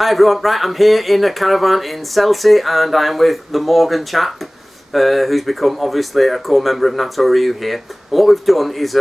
Hi everyone, right, I'm here in a caravan in Chelsea and I'm with the Morgan chap who's become obviously a core member of Natori Ryu here. And what we've done is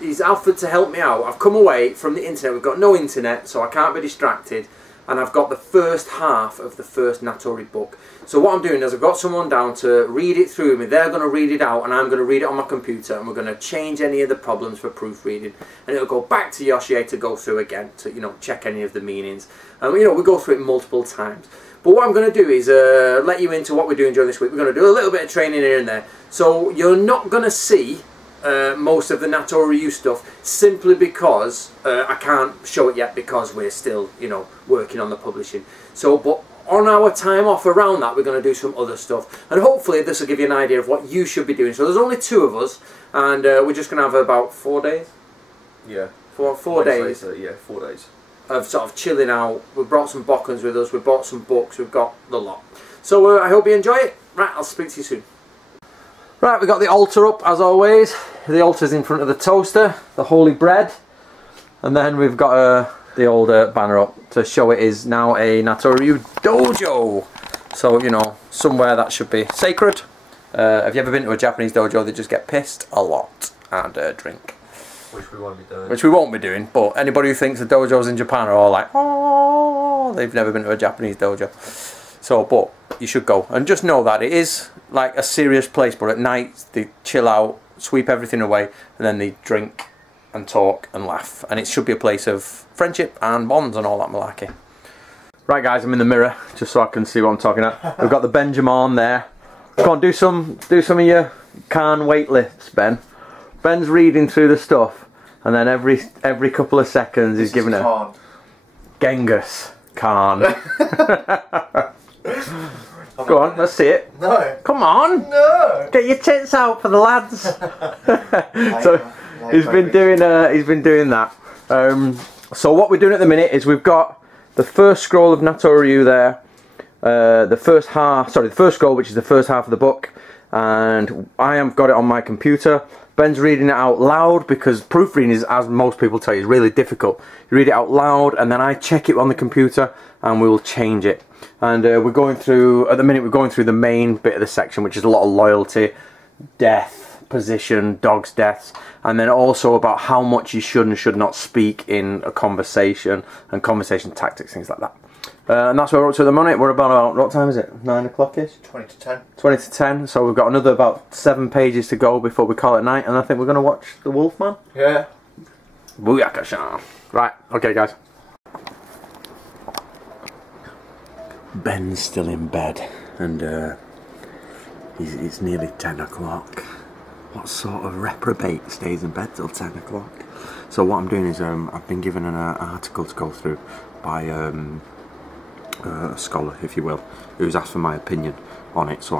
he's offered to help me out. I've come away from the internet, we've got no internet so I can't be distracted, and I've got the first half of the first Natori book. So what I'm doing is I've got someone down to read it through me. They're going to read it out and I'm going to read it on my computer, and we're going to change any of the problems for proofreading, and it'll go back to Yoshie to go through again to, you know, check any of the meanings. And we go through it multiple times. But what I'm going to do is let you into what we're doing during this week. We're going to do a little bit of training here and there. So you're not going to see most of the Natori Ryu stuff simply because I can't show it yet because we're still, working on the publishing. So, but on our time off around that, we're going to do some other stuff, and hopefully this will give you an idea of what you should be doing. So there's only 2 of us, and we're just going to have about 4 days. Yeah. Four days. Yeah, 4 days. Of sort of chilling out. We've brought some bokkens with us. We've brought some books. We've got the lot. So I hope you enjoy it. Right, I'll speak to you soon. Right, we've got the altar up as always. The altar's in front of the toaster, the holy bread, and then we've got the old banner up to show it is now a Natori Ryu dojo. So, somewhere that should be sacred. Have you ever been to a Japanese dojo? They just get pissed a lot and drink. Which we won't be doing. Which we won't be doing, but anybody who thinks the dojos in Japan are all like, oh, they've never been to a Japanese dojo. So, but you should go. And just know that it is like a serious place, but at night they chill out, sweep everything away, and then they drink and talk and laugh. And it should be a place of friendship and bonds and all that malarkey. Right guys, I'm in the mirror, just so I can see what I'm talking about. We've got the Benjamin there. Go on, do some of your Khan weight lifts, Ben. Ben's reading through the stuff, and then every couple of seconds he's giving a Genghis Khan. Go on, let's see it. No. Come on. No. Get your tits out for the lads. So he's been doing that. So what we're doing at the minute is we've got the first scroll of Natori Ryu there. The first scroll, which is the first half of the book, and I have got it on my computer. Ben's reading it out loud because proofreading is, as most people tell you, is really difficult. You read it out loud and then I check it on the computer and we will change it. And we're going through, at the minute we're going through the main bit of the section, which is a lot of loyalty, death, position, dogs' deaths, and then also about how much you should and should not speak in a conversation, and conversation tactics, things like that. And that's where we're up to at the moment. We're about, what time is it? 9 o'clock-ish? 20 to 10. 20 to 10, so we've got another about 7 pages to go before we call it night, and I think we're going to watch The Wolfman. Yeah. Booyakasha. Right, okay guys. Ben's still in bed, and it's nearly 10 o'clock. What sort of reprobate stays in bed till 10 o'clock? So what I'm doing is I've been given an article to go through by a scholar, if you will, who's asked for my opinion on it. So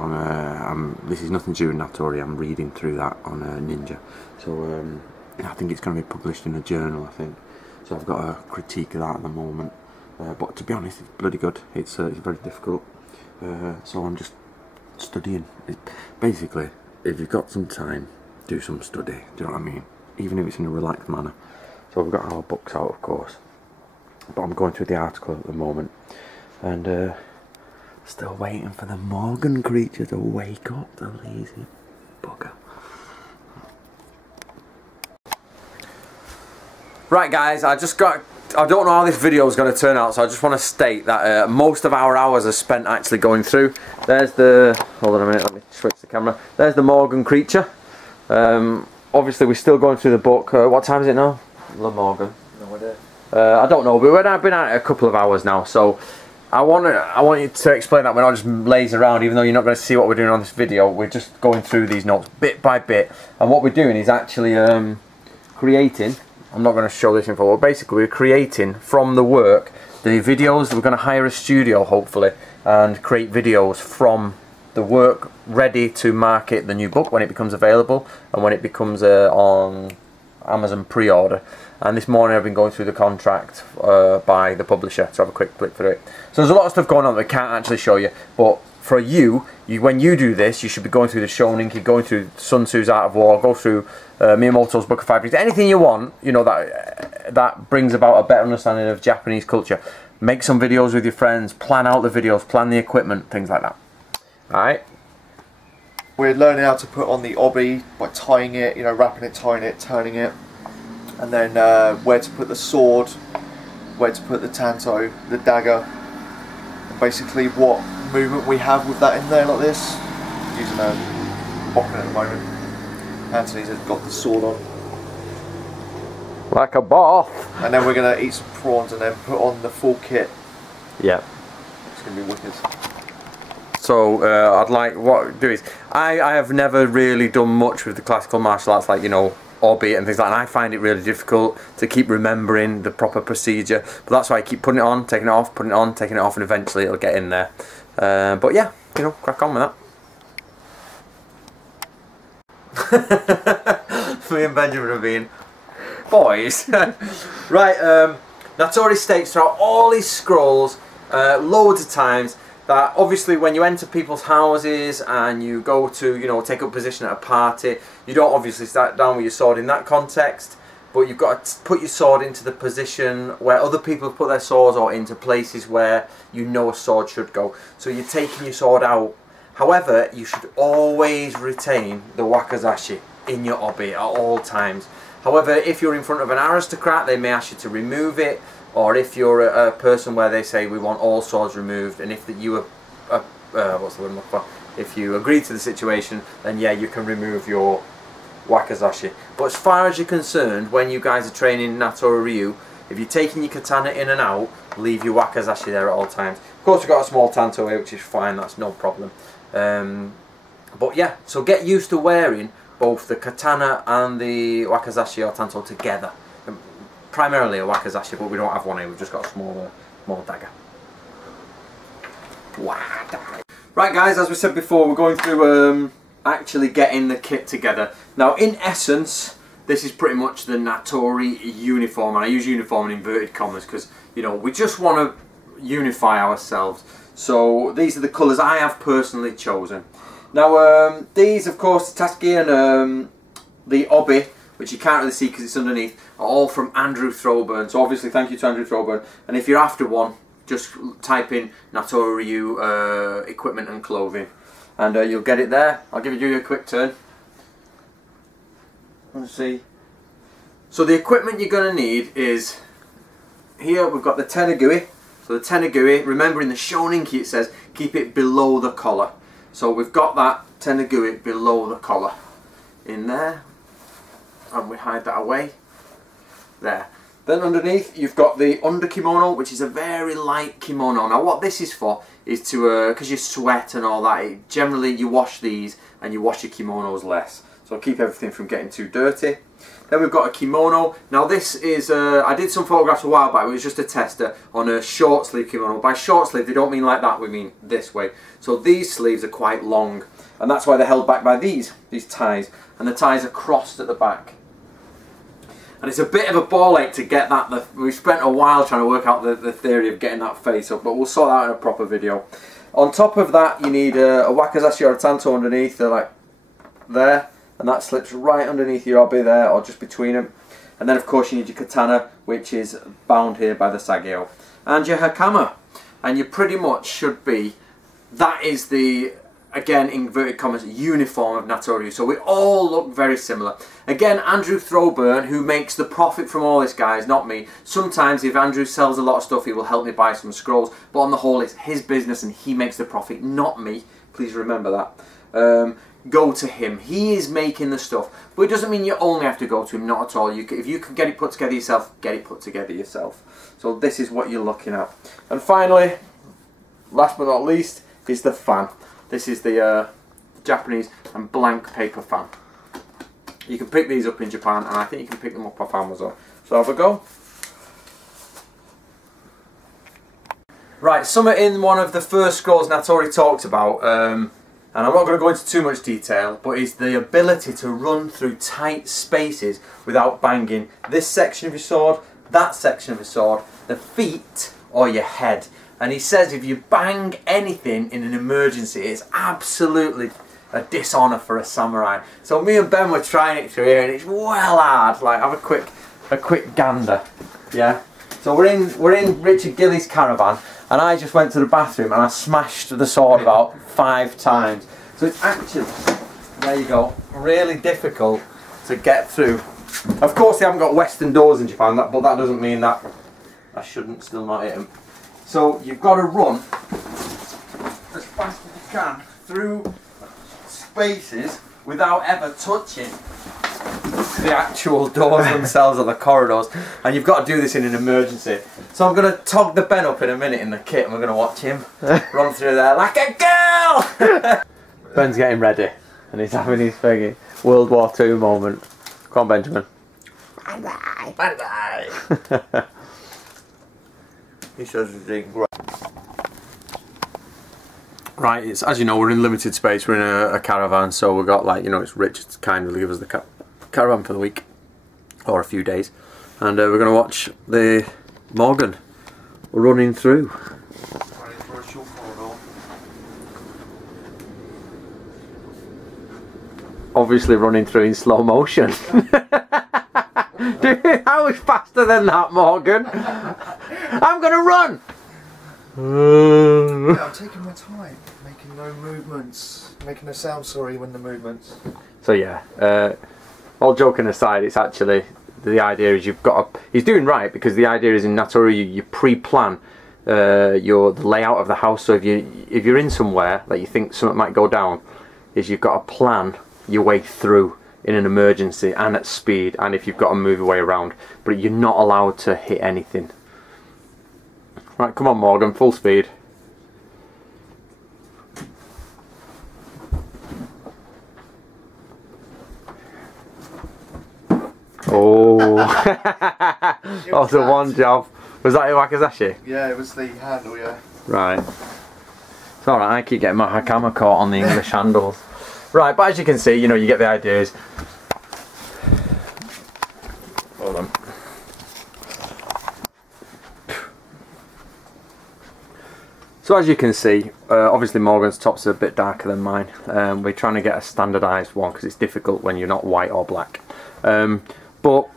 this is nothing to do with Natori. I'm reading through that on Ninja. So I think it's going to be published in a journal, I think. So I've got a critique of that at the moment. But to be honest, it's bloody good. It's very difficult. So I'm just studying. Basically, if you've got some time, do some study. Do you know what I mean? Even if it's in a relaxed manner. So we've got our books out, of course. But I'm going through the article at the moment. And still waiting for the Morgan creature to wake up, the lazy bugger. Right guys, I don't know how this video is going to turn out, so I just want to state that most of our hours are spent actually going through. There's hold on a minute, let me switch the camera. There's the Morgan creature. Obviously we're still going through the book. What time is it now? The Morgan. No idea. I don't know, but I've been at it a couple of hours now, so I want you to explain that we're not just lazy around, even though you're not going to see what we're doing on this video. We're just going through these notes bit by bit, and what we're doing is actually creating. I'm not going to show this info, but basically we're creating from the work the videos. We're going to hire a studio hopefully and create videos from the work ready to market the new book when it becomes available and when it becomes on Amazon pre-order. And this morning I've been going through the contract by the publisher to have a quick flick through it. So there's a lot of stuff going on that I can't actually show you, but for you, when you do this, you should be going through the Shonen, going through Sun Tzu's Art of War, go through Miyamoto's Book of Five Rings, anything you want, that brings about a better understanding of Japanese culture. make some videos with your friends, plan out the videos, plan the equipment, things like that. Alright. We're learning how to put on the obi by tying it, you know, wrapping it, tying it, turning it, and then where to put the sword, where to put the tanto, the dagger, and basically what movement we have with that in there like this. Using a bopping at the moment. Anthony's has got the sword on. Like a boss. And then we're going to eat some prawns and then put on the full kit. Yeah. It's going to be wicked. So I'd like, what I do is, I have never really done much with the classical martial arts, like, you know, obi and things like that, and I find it really difficult to keep remembering the proper procedure, but that's why I keep putting it on, taking it off, putting it on, taking it off, and eventually it'll get in there. But yeah, you know, crack on with that. Me and Benjamin have been boys. Right, Natori states throughout all his scrolls loads of times that obviously when you enter people's houses and you go to, you know, take up position at a party, you don't obviously start down with your sword in that context, but you've got to put your sword into the position where other people have put their swords, or into places where you know a sword should go. So you're taking your sword out. However, you should always retain the wakizashi in your obi at all times. However, if you're in front of an aristocrat, they may ask you to remove it, or if you're a person where they say we want all swords removed, and if you what's the word I'm looking for? If you agree to the situation, then yeah, you can remove your wakizashi. But as far as you're concerned, when you guys are training Natori Ryu, if you're taking your katana in and out, leave your wakizashi there at all times. Of course, we've got a small tanto here, which is fine, that's no problem. But yeah, so get used to wearing both the katana and the wakizashi or tanto together. Primarily a wakizashi, but we don't have one here, we've just got a small dagger. Right guys, as we said before, we're going through actually getting the kit together. Now in essence, this is pretty much the Natori uniform, and I use uniform in inverted commas because, you know, we just want to unify ourselves. So these are the colours I have personally chosen. Now these, of course, the Taski and the obi, which you can't really see because it's underneath, are all from Andrew Throwburn. So obviously thank you to Andrew Throwburn. And if you're after one, just type in Natori Ryu equipment and clothing, and you'll get it there. I'll give you a quick turn. Let's see. So the equipment you're going to need is, here we've got the tenagui. So the tenagui, remember in the Shoninki it says keep it below the collar. So we've got that tenagui below the collar in there, and we hide that away there. Then underneath you've got the under kimono, which is a very light kimono. Now what this is for is to, because you sweat and all that, generally you wash these and you wash your kimonos less. So keep everything from getting too dirty. Then we've got a kimono. Now this is, I did some photographs a while back, it was just a tester on a short sleeve kimono. By short sleeve they don't mean like that, we mean this way. So these sleeves are quite long, and that's why they're held back by these ties, and the ties are crossed at the back. And it's a bit of a ball ache to get that. We spent a while trying to work out the theory of getting that face up, but we'll sort that out in a proper video. On top of that you need a wakizashi or a tanto underneath, they're like there, and that slips right underneath your obi there, or just between them. And then of course you need your katana, which is bound here by the sageo. And your hakama. And you pretty much should be, that is the, again, inverted commas, uniform of Natori Ryu. So we all look very similar. Again, Andrew Throwburn, who makes the profit from all this, guys, not me. Sometimes if Andrew sells a lot of stuff, he will help me buy some scrolls. But on the whole, it's his business and he makes the profit, not me. Please remember that. Go to him. He is making the stuff. But it doesn't mean you only have to go to him, not at all. If you can get it put together yourself, get it put together yourself. So this is what you're looking at. And finally, last but not least, is the fan. This is the Japanese and blank paper fan. You can pick these up in Japan, and I think you can pick them up off Amazon. So have a go. Right, something in one of the first scrolls Natori talked about, and I'm not going to go into too much detail, but it's the ability to run through tight spaces without banging this section of your sword, that section of your sword, the feet, or your head. And he says if you bang anything in an emergency, it's absolutely a dishonour for a samurai. So me and Ben were trying it through here, and it's well hard. Like, have a quick gander, yeah. So we're in Richard Gilly's caravan, and I just went to the bathroom and I smashed the sword about 5 times. So it's actually, there you go, really difficult to get through. Of course they haven't got western doors in Japan, but that doesn't mean that I shouldn't still not hit them. So you've got to run as fast as you can through spaces without ever touching the actual doors themselves or the corridors, and you've got to do this in an emergency. So I'm going to tog the Ben up in a minute in the kit, and we're going to watch him run through there like a girl. Ben's getting ready and he's having his thingy World War II moment. Come on, Benjamin. Bye bye. Bye bye. He says he's doing great. Right, it's, as you know, we're in limited space, we're in a caravan, so we've got, like, you know, it's Rich to kindly give us the caravan for the week, or a few days, and we're going to watch the Morgan running through. Running through a short corridor. Obviously running through in slow motion. Dude, I was faster than that, Morgan. I'm going to run! Yeah, I'm taking my time, making no movements, making a sound sorry when the movements. So yeah, all joking aside, it's actually, the idea is you've got to, he's doing right, because the idea is in Natori you pre-plan the layout of the house. So if you're in somewhere that you think something might go down, is you've got to plan your way through in an emergency and at speed, and if you've got to move your way around, but you're not allowed to hit anything. Right, come on Morgan, full speed. Oh, that was the one job. Was that Iwakazashi? Yeah, it was the handle, yeah. Right. It's alright, I keep getting my hakama caught on the English handles. Right, but as you can see, you know, you get the ideas. Hold on. So as you can see, obviously Morgan's tops are a bit darker than mine. We're trying to get a standardised one because it's difficult when you're not white or black. But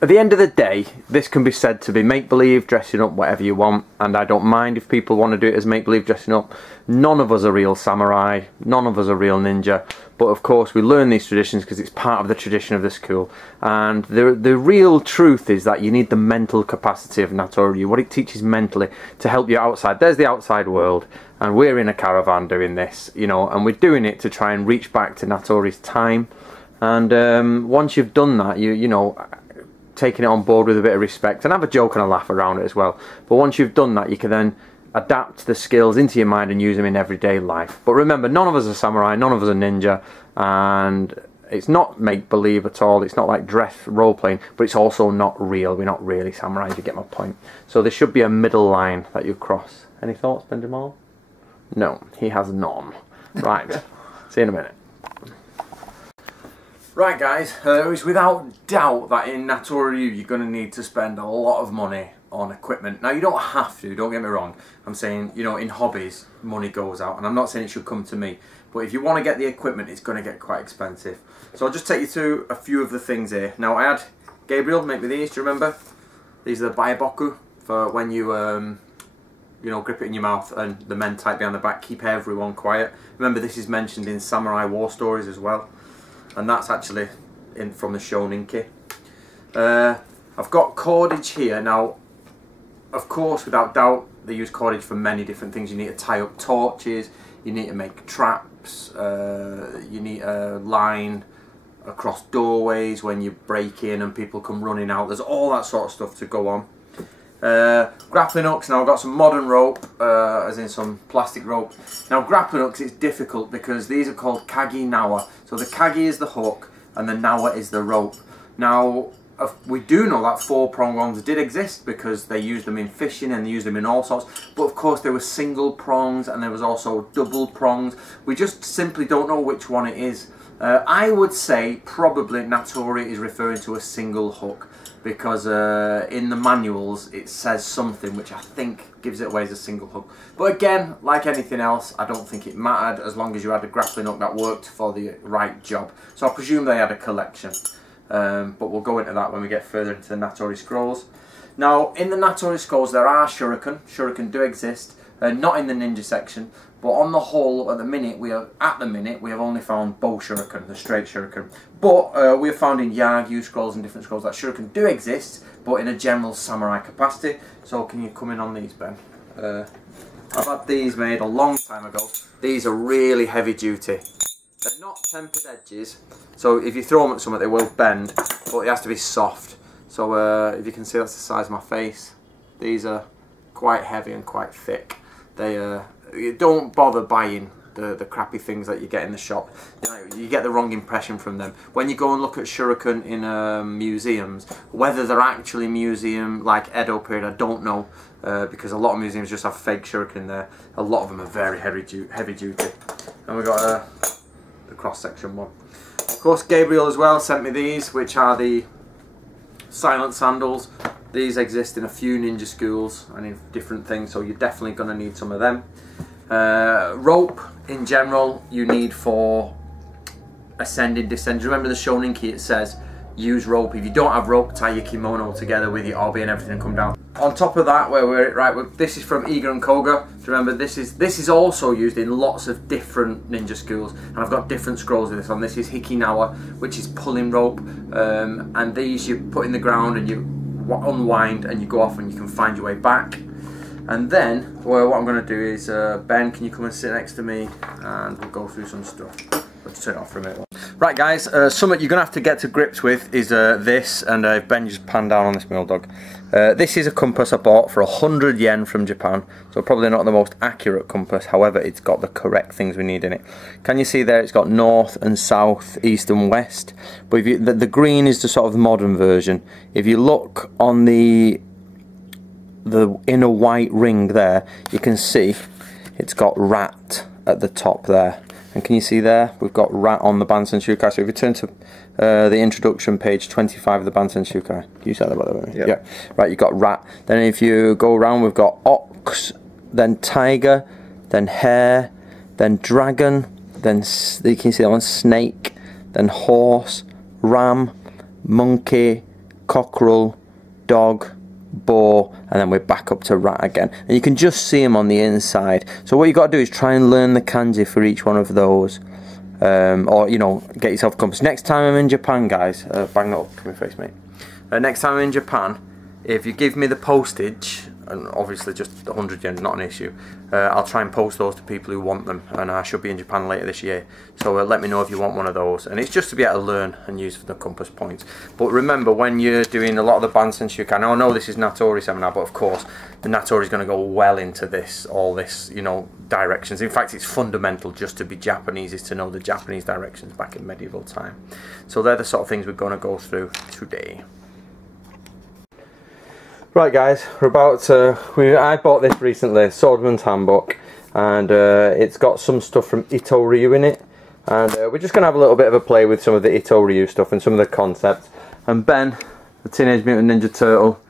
at the end of the day, this can be said to be make-believe, dressing up, whatever you want, and I don't mind if people want to do it as make-believe, dressing up. None of us are real samurai, none of us are real ninja, but of course we learn these traditions because it's part of the tradition of the school, and the real truth is that you need the mental capacity of Natori Ryu, what it teaches mentally to help you outside. There's the outside world, and we're in a caravan doing this, you know, and we're doing it to try and reach back to Natori's time, and once you've done that, you know, taking it on board with a bit of respect and have a joke and a laugh around it as well. But once you've done that, you can then adapt the skills into your mind and use them in everyday life. But remember, none of us are samurai, none of us are ninja, and it's not make-believe at all. It's not like dress role-playing, but it's also not real. We're not really samurai, if you get my point. So there should be a middle line that you cross. Any thoughts, Benjamin? No, he has none. Right, see you in a minute. Right guys, it's without doubt that in Natori Ryu you're going to need to spend a lot of money on equipment. Now you don't have to, don't get me wrong. I'm saying, you know, in hobbies money goes out, and I'm not saying it should come to me, but if you want to get the equipment it's going to get quite expensive. So I'll just take you through a few of the things here. Now I had Gabriel make me these, do you remember? These are the Baiboku for when you you know, grip it in your mouth and the men type behind the back, keep everyone quiet. Remember this is mentioned in samurai war stories as well. And that's actually from the Shoninki. I've got cordage here. Now, of course, without doubt, they use cordage for many different things. You need to tie up torches, you need to make traps, you need a line across doorways when you break in and people come running out. There's all that sort of stuff to go on. Grappling hooks. Now I've got some modern rope, as in some plastic rope. Now grappling hooks is difficult because these are called kagi nawa. So the kagi is the hook and the nawa is the rope. Now we do know that 4-prong ones did exist because they used them in fishing and they used them in all sorts, but of course there were single prongs and there was also double prongs. We just simply don't know which one it is. I would say probably Natori is referring to a single hook, because in the manuals it says something which I think gives it away as a single hook. But again, like anything else, I don't think it mattered as long as you had a grappling hook that worked for the right job. So I presume they had a collection, but we'll go into that when we get further into the Natori scrolls. Now, in the Natori scrolls there are shuriken. Shuriken do exist, not in the ninja section, but on the whole, at the minute we have only found bow shuriken, the straight shuriken. But we have found in Yagyu scrolls and different scrolls that shuriken do exist, but in a general samurai capacity. So can you come in on these, Ben? I've had these made a long time ago. These are really heavy duty. They're not tempered edges, so if you throw them at something they will bend, but it has to be soft. So if you can see, that's the size of my face. These are quite heavy and quite thick. You don't bother buying the crappy things that you get in the shop. You get the wrong impression from them. When you go and look at shuriken in museums, whether they're actually museum like Edo period, I don't know, because a lot of museums just have fake shuriken in there. A lot of them are very heavy duty. And we've got the cross section one. Of course, Gabriel as well sent me these, which are the silent sandals. These exist in a few ninja schools and in different things, so you're definitely going to need some of them. Rope in general you need for ascending, descending. Remember the Shonin key, it says use rope. If you don't have rope, tie your kimono together with your obi and everything and come down. On top of that, this is from Iga and Koga. Remember, this is also used in lots of different ninja schools, and I've got different scrolls with this on. This is Hikinawa, which is pulling rope, and these you put in the ground and you unwind and you go off and you can find your way back. And then, well, what I'm going to do is, Ben, can you come and sit next to me and we'll go through some stuff. Let's turn it off for a minute. Right guys, something you're going to have to get to grips with is this, and Ben just panned down on this mill dog. This is a compass I bought for 100 yen from Japan, so probably not the most accurate compass, however it's got the correct things we need in it. Can you see there it's got north and south, east and west, but if the green is the sort of modern version. If you look on the inner white ring there, you can see it's got rat at the top there. And can you see there, we've got rat on the Bansen Shukai. So if you turn to the introduction, page 25 of the Bansen Shukai. You said that by the way? Yep. Yeah. Right, you've got rat. Then if you go around, we've got ox, then tiger, then hare, then dragon, then you can see that one, snake, then horse, ram, monkey, cockerel, dog, boar, and then we're back up to rat again, and you can just see them on the inside. So what you got to do is try and learn the kanji for each one of those, or you know, get yourself a compass. Next time I'm in Japan, guys, bang that up to my face, mate. Next time I'm in Japan, if you give me the postage, and obviously just 100 yen, not an issue, I'll try and post those to people who want them, and I should be in Japan later this year, so let me know if you want one of those. And it's just to be able to learn and use the compass points. But remember, when you're doing a lot of the Bansen Shukai, now I know this is Natori seminar, but of course the Natori is going to go well into this, all this, you know, directions. In fact, it's fundamental just to be Japanese is to know the Japanese directions back in medieval time. So they're the sort of things we're going to go through today. Right guys, we're about to, I bought this recently, Swordsman's Handbook, and it's got some stuff from Natori Ryu in it, and we're just going to have a little bit of a play with some of the Natori Ryu stuff and some of the concepts. And Ben, the Teenage Mutant Ninja Turtle,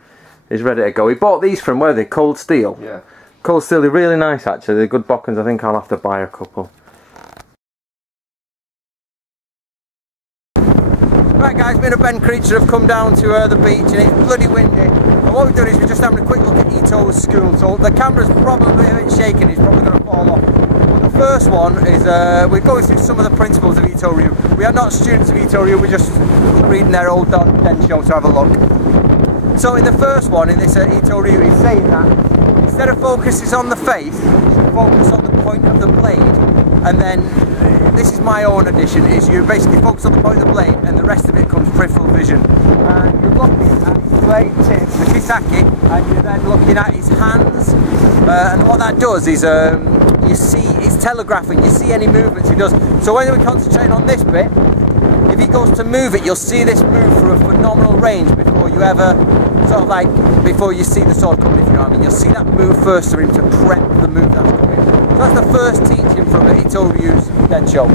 is ready to go. He bought these from, where are they, Cold Steel? Yeah. Cold Steel, they're really nice actually, they're good bokkens. I think I'll have to buy a couple. Right guys, me and a Ben creature have come down to the beach and it's bloody windy. And what we've done is we're just having a quick look at Ito's school. So the camera's probably a bit shaking, it's probably going to fall off. But the first one is, we're going through some of the principles of Natori Ryu. We are not students of Natori Ryu, we're just reading their old Densho to have a look. So in the first one, in this Natori Ryu, he's saying that instead of focus on the face, focus on the point of the blade. And then, this is my own addition, is you basically focus on the point of the blade and the rest of it comes peripheral vision. And you're looking at his blade tip, the Kisaki, and you're then looking at his hands. And what that does is, you see, it's telegraphing, you see any movements he does. So when we concentrate on this bit, if he goes to move it, you'll see this move for a phenomenal range before you ever, sort of like, before you see the sword coming, if you know what I mean. You'll see that move first for him to prep the move that's coming. So that's the first teaching from Natori Ryu's Densho.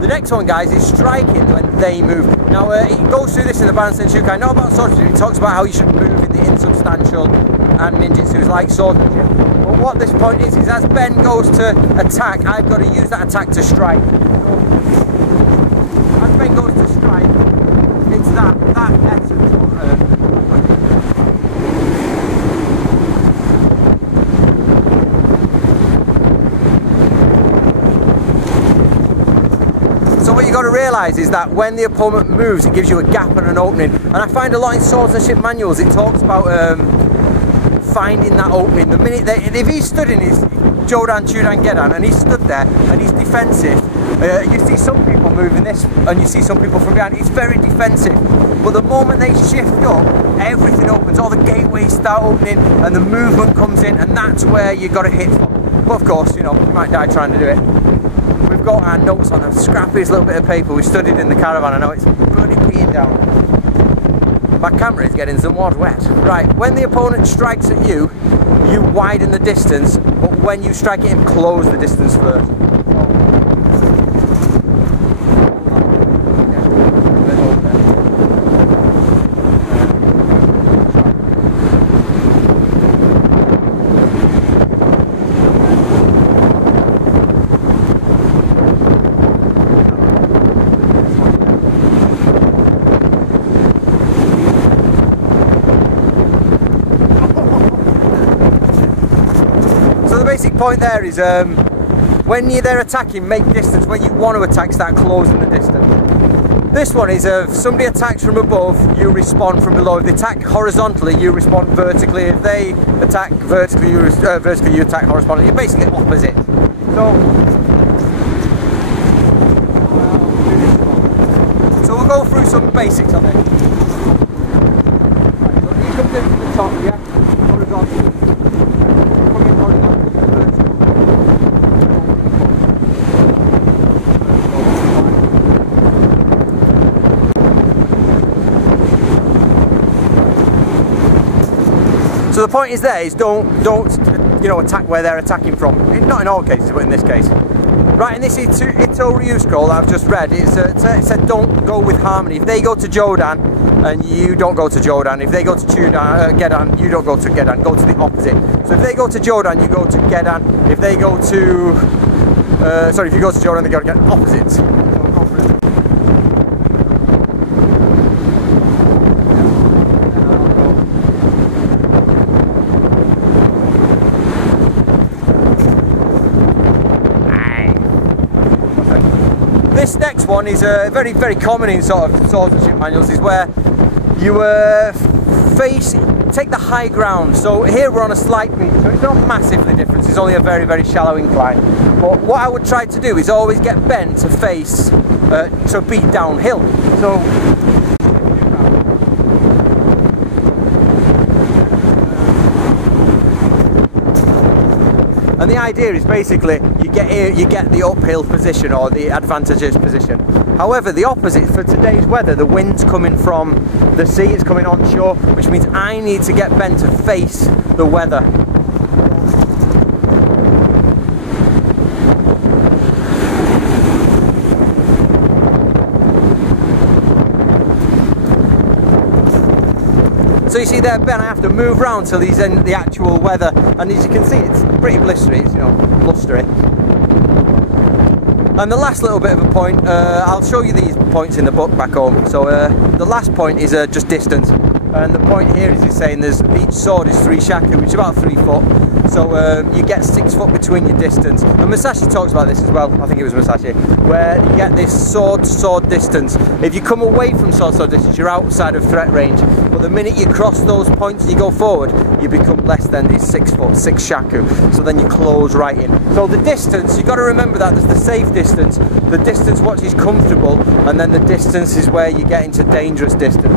The next one, guys, is striking when they move. Now, he goes through this in the Bansen Shukai, not about swordsmanship. He talks about how you should move in the insubstantial and ninjutsu like swordsmanship. But what this point is as Ben goes to attack, I've got to use that attack to strike. As Ben goes to strike, it's that essence of got to realise is that when the opponent moves, it gives you a gap and an opening. And I find a lot in swordsmanship manuals, it talks about finding that opening. The minute if he stood in his Jodan, Chudan, Gedan and he stood there and he's defensive, you see some people moving this and you see some people from behind. It's very defensive. But the moment they shift up, everything opens, all the gateways start opening and the movement comes in, and that's where you got to hit from. But of course, you know, you might die trying to do it. We've got our notes on the scrappiest little bit of paper we studied in the caravan. I know it's bloody peeing down. My camera is getting somewhat wet. Right, when the opponent strikes at you, you widen the distance, but when you strike at him, close the distance first. Basic point there is when they're attacking, make distance. When you want to attack, start closing the distance. This one is if somebody attacks from above, you respond from below. If they attack horizontally, you respond vertically. If they attack vertically, you attack horizontally. You're basically opposite. So we'll go through some basics on it. Right, so he comes in from the top, yeah, horizontal. So the point is there is don't you know, attack where they're attacking from. Not in all cases, but in this case. Right, in this Natori Ryu scroll that I've just read, it said don't go with harmony. If they go to Jodan and you don't go to Jodan, if they go to Gedan, you don't go to Gedan, go to the opposite. So if they go to Jodan, you go to Gedan. If they go to if you go to Jodan, they go to Gedan, opposites. This next one is very, very common in sort of swordsmanship manuals, is where you take the high ground. So here we're on a slight beat, so it's not massively different, it's only a very, very shallow incline. But what I would try to do is always get Ben to face, to beat downhill. So and the idea is basically you get the uphill position or the advantageous position. However, the opposite for today's weather, the wind's coming from the sea, it's coming onshore, which means I need to get Ben to face the weather. So you see there, Ben, I have to move round till he's in the actual weather, and as you can see, it's pretty blistery, it's, you know, blustery. And the last little bit of a point, I'll show you these points in the book back home. So the last point is just distance, and the point here is saying each sword is 3 shaku, which is about 3 foot. So you get 6 foot between your distance. And Musashi talks about this as well, I think it was Musashi, where you get this sword to sword distance. If you come away from sword to sword distance, you're outside of threat range. But the minute you cross those points and you go forward, you become less than these 6 foot, 6 shaku. So then you close right in. So the distance, you've got to remember that there's the safe distance, the distance what is comfortable, and then the distance is where you get into dangerous distance.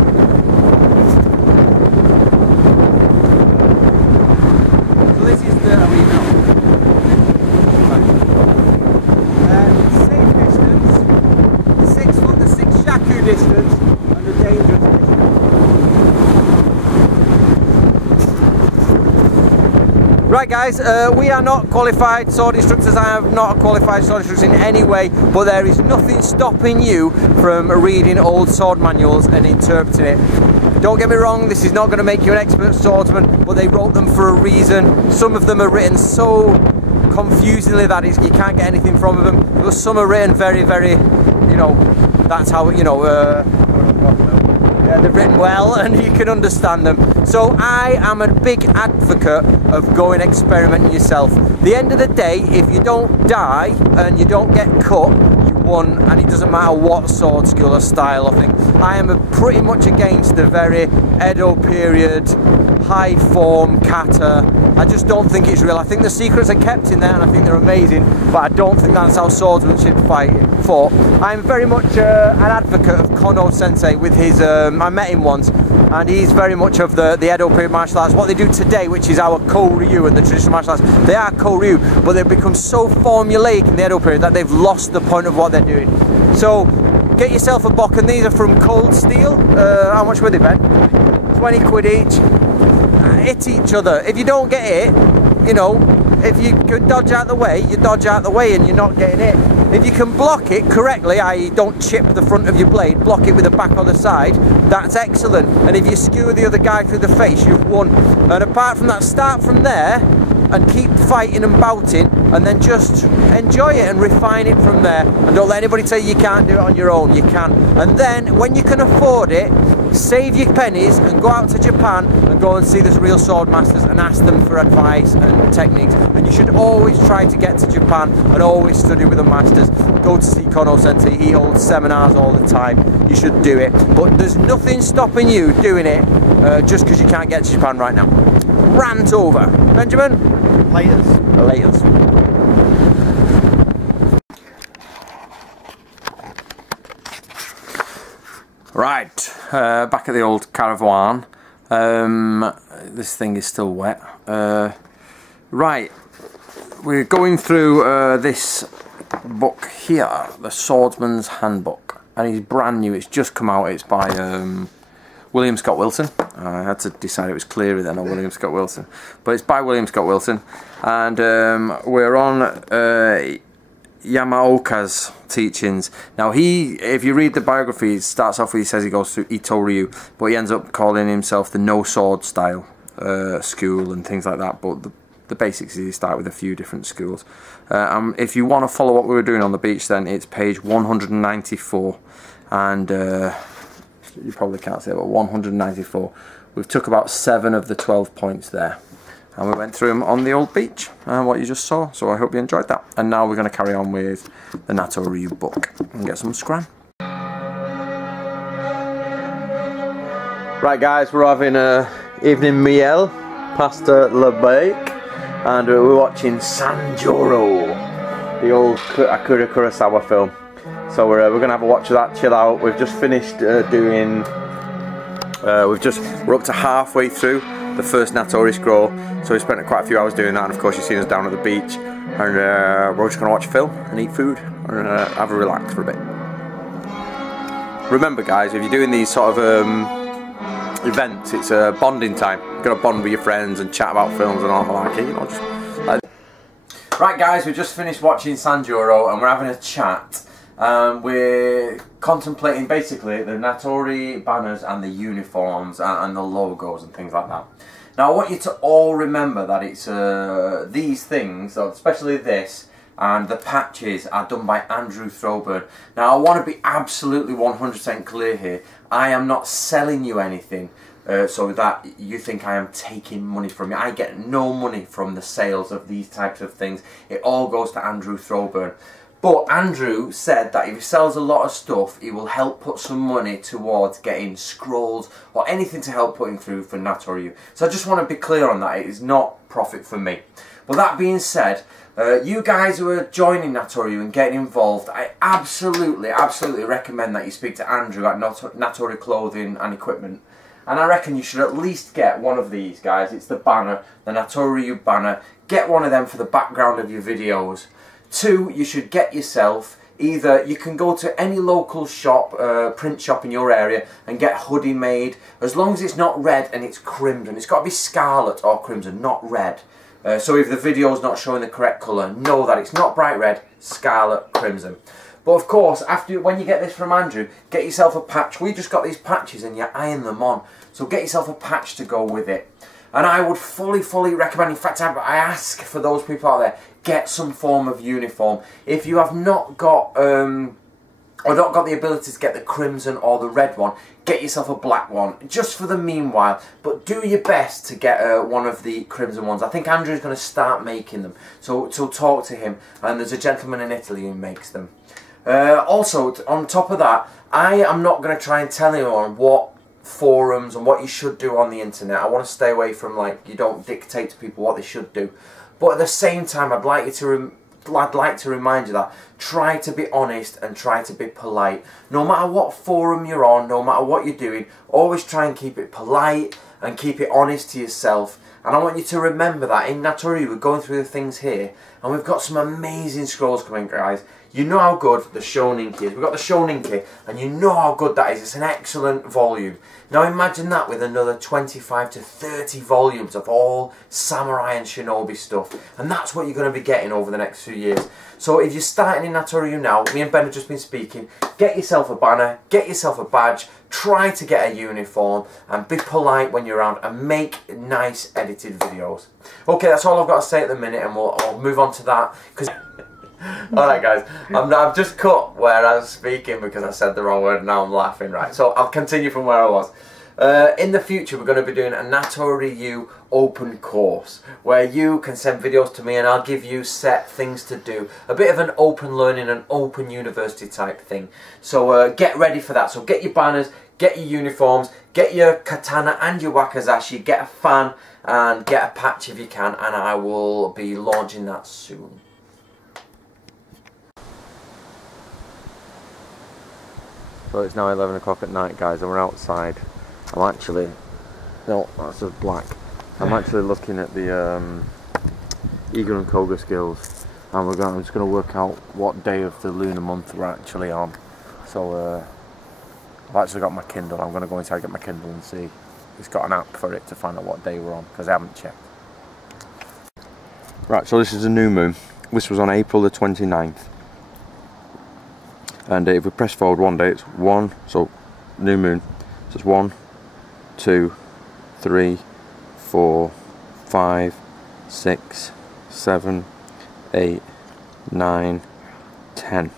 Right guys, we are not qualified sword instructors. I am not a qualified sword instructor in any way, but there is nothing stopping you from reading old sword manuals and interpreting it. Don't get me wrong, this is not going to make you an expert swordsman, but they wrote them for a reason. Some of them are written so confusingly that you can't get anything from them, but some are written very, very, you know, that's how, you know, they're written well and you can understand them. So I am a big advocate of going experimenting yourself. At the end of the day, if you don't die and you don't get cut, you one, and it doesn't matter what sword school or style or thing. I am pretty much against the very Edo period, high form kata. I just don't think it's real. I think the secrets are kept in there and I think they're amazing, but I don't think that's how swordsmanship fought. I'm very much an advocate of Kono Sensei with his, I met him once, and he's very much of the Edo period martial arts. What they do today, which is our Ko-Ryu and the traditional martial arts, they are Ko-Ryu, but they've become so formulaic in the Edo period that they've lost the point of what they're doing. So get yourself a bokken. These are from Cold Steel. How much were they, Ben? 20 quid each. Hit each other. If you don't get hit, you know, if you can dodge out the way, you dodge out the way and you're not getting hit. If you can block it correctly, i.e. don't chip the front of your blade, block it with the back or the side, that's excellent. And if you skewer the other guy through the face, you've won. And apart from that, start from there and keep fighting and bouting, and then just enjoy it and refine it from there. And don't let anybody tell you you can't do it on your own. You can. And then when you can afford it, save your pennies and go out to Japan and go and see the real sword masters and ask them for advice and techniques. And you should always try to get to Japan and always study with the masters. Go to see Kono Sensei. He holds seminars all the time. You should do it. But there's nothing stopping you doing it just because you can't get to Japan right now. Rant over. Benjamin? Laters. Laters. Right, back at the old caravan. This thing is still wet. Right, we're going through this book here, the Swordsman's Handbook, and it's brand new. It's just come out. It's by William Scott Wilson. I had to decide it was clearer than William Scott Wilson, but it's by William Scott Wilson, and we're on Yamaoka's teachings. Now if you read the biography, it starts off with, he says he goes through Natori Ryu, but he ends up calling himself the no sword style school and things like that. But the basics is you start with a few different schools. If you want to follow what we were doing on the beach, then it's page 194, and you probably can't see it, but 194. We've took about 7 of the 12 points there, and we went through them on the old beach, what you just saw. So I hope you enjoyed that. And now we're going to carry on with the Natori Ryu book and get some scran. Right guys, we're having a evening meal, pasta la bake, and we're watching Sanjuro, the old Akira Kurosawa film. So we're going to have a watch of that, chill out. We've just finished doing, we're up to halfway through the first Natori scroll, so we spent quite a few hours doing that, and of course you've seen us down at the beach, and we're just going to watch a film and eat food and have a relax for a bit. Remember guys, if you're doing these sort of events, it's a bonding time. You've got to bond with your friends and chat about films and all the like, you know, just like... Right guys, we just finished watching Sanjuro and we're having a chat. We're contemplating basically the Natori banners and the uniforms and the logos and things like that. Now I want you to all remember that it's these things, especially this, and the patches are done by Andrew Throburn. Now I want to be absolutely 100% clear here. I am not selling you anything so that you think I am taking money from you. I get no money from the sales of these types of things. It all goes to Andrew Throburn. But Andrew said that if he sells a lot of stuff, he will help put some money towards getting scrolls or anything to help putting through for Natori Ryu. So I just want to be clear on that. It is not profit for me. But that being said, you guys who are joining Natori Ryu and getting involved, I absolutely recommend that you speak to Andrew at Natori Clothing and Equipment. And I reckon you should at least get one of these, guys. It's the banner, the Natori Ryu banner. Get one of them for the background of your videos. 2, you should get yourself, either you can go to any local shop, print shop in your area and get a hoodie made, as long as it's not red and it's crimson. It's got to be scarlet or crimson, not red. So if the video's not showing the correct colour, know that it's not bright red, scarlet, crimson. But of course, when you get this from Andrew, get yourself a patch. We just got these patches and you're eyeing them on. So get yourself a patch to go with it. And I would fully recommend, in fact I ask for those people out there, get some form of uniform. If you have not got, or not got the ability to get the crimson or the red one, get yourself a black one, just for the meanwhile. But do your best to get one of the crimson ones. I think Andrew's going to start making them, so talk to him. And there's a gentleman in Italy who makes them. Also, on top of that, I am not going to try and tell anyone what forums and what you should do on the internet. I want to stay away from, like, you don't dictate to people what they should do. But at the same time, I'd like to remind you that try to be honest and try to be polite. No matter what forum you're on, no matter what you're doing, always try and keep it polite and keep it honest to yourself. And I want you to remember that in Natori, we're going through the things here, and we've got some amazing scrolls coming, guys. You know how good the Shoninki is. We've got the Shoninki, and you know how good that is. It's an excellent volume. Now imagine that with another 25 to 30 volumes of all samurai and shinobi stuff. And that's what you're going to be getting over the next few years. So if you're starting in Natori Ryu now, me and Ben have just been speaking, get yourself a banner, get yourself a badge, try to get a uniform, and be polite when you're around, and make nice edited videos. Okay, that's all I've got to say at the minute, and I'll move on to that. Alright guys, I've just cut where I was speaking because I said the wrong word and now I'm laughing, right? So I'll continue from where I was. In the future we're going to be doing a Natori Ryu open course where you can send videos to me and I'll give you set things to do. A bit of an open learning and open university type thing. So get ready for that. So get your banners, get your uniforms, get your katana and your wakizashi, get a fan and get a patch if you can, and I will be launching that soon. So it's now 11 o'clock at night, guys, and we're outside. I'm actually, no, that's just black. I'm actually looking at the Iga and Koga skills, and I'm just going to work out what day of the lunar month we're actually on. So I've actually got my Kindle. I'm going to go inside and get my Kindle and see. It's got an app for it to find out what day we're on, because I haven't checked. Right, so this is a new moon. This was on April the 29th. And if we press forward one day, it's one, so new moon. So it's 1, 2, 3, 4, 5, 6, 7, 8, 9, 10.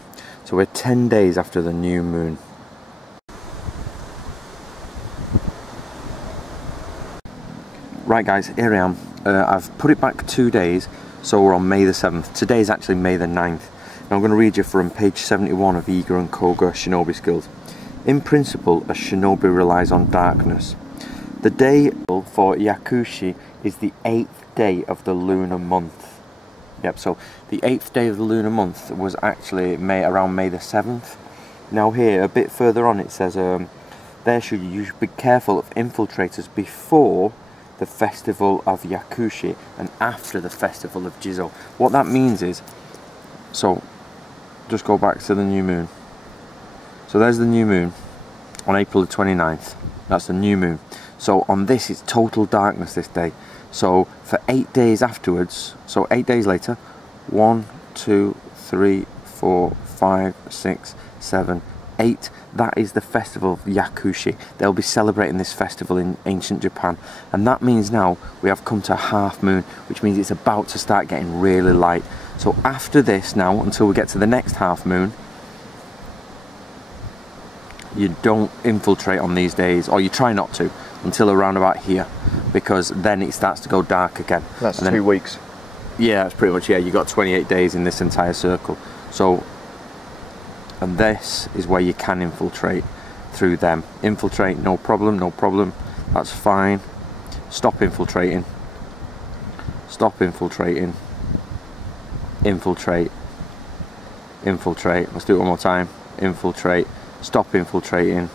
So we're 10 days after the new moon. Right guys, here I am. I've put it back 2 days, so we're on May the 7th. Today is actually May the 9th. Now I'm going to read you from page 71 of Iga and Koga Shinobi Skills. In principle, a shinobi relies on darkness. The day for Yakushi is the 8th day of the lunar month. Yep, so the 8th day of the lunar month was actually around May the 7th. Now here, a bit further on, it says you should be careful of infiltrators before the festival of Yakushi and after the festival of Jizo. What that means is, so just go back to the new moon. So there's the new moon on April the 29th. That's the new moon. So on this, it's total darkness this day. So for 8 days afterwards, so 8 days later, 1, 2, 3, 4, 5, 6, 7, 8. That is the festival of Yakushi. They'll be celebrating this festival in ancient Japan. And that means now we have come to half moon, which means it's about to start getting really light. So after this now, until we get to the next half moon, you don't infiltrate on these days, or you try not to, until around about here, because then it starts to go dark again. That's 2 weeks. Yeah, that's pretty much, yeah, you got 28 days in this entire circle. So, and this is where you can infiltrate through them. Infiltrate, no problem, no problem, that's fine. Stop infiltrating. Stop infiltrating. Infiltrate. Infiltrate. Let's do it one more time. Infiltrate. Stop infiltrating.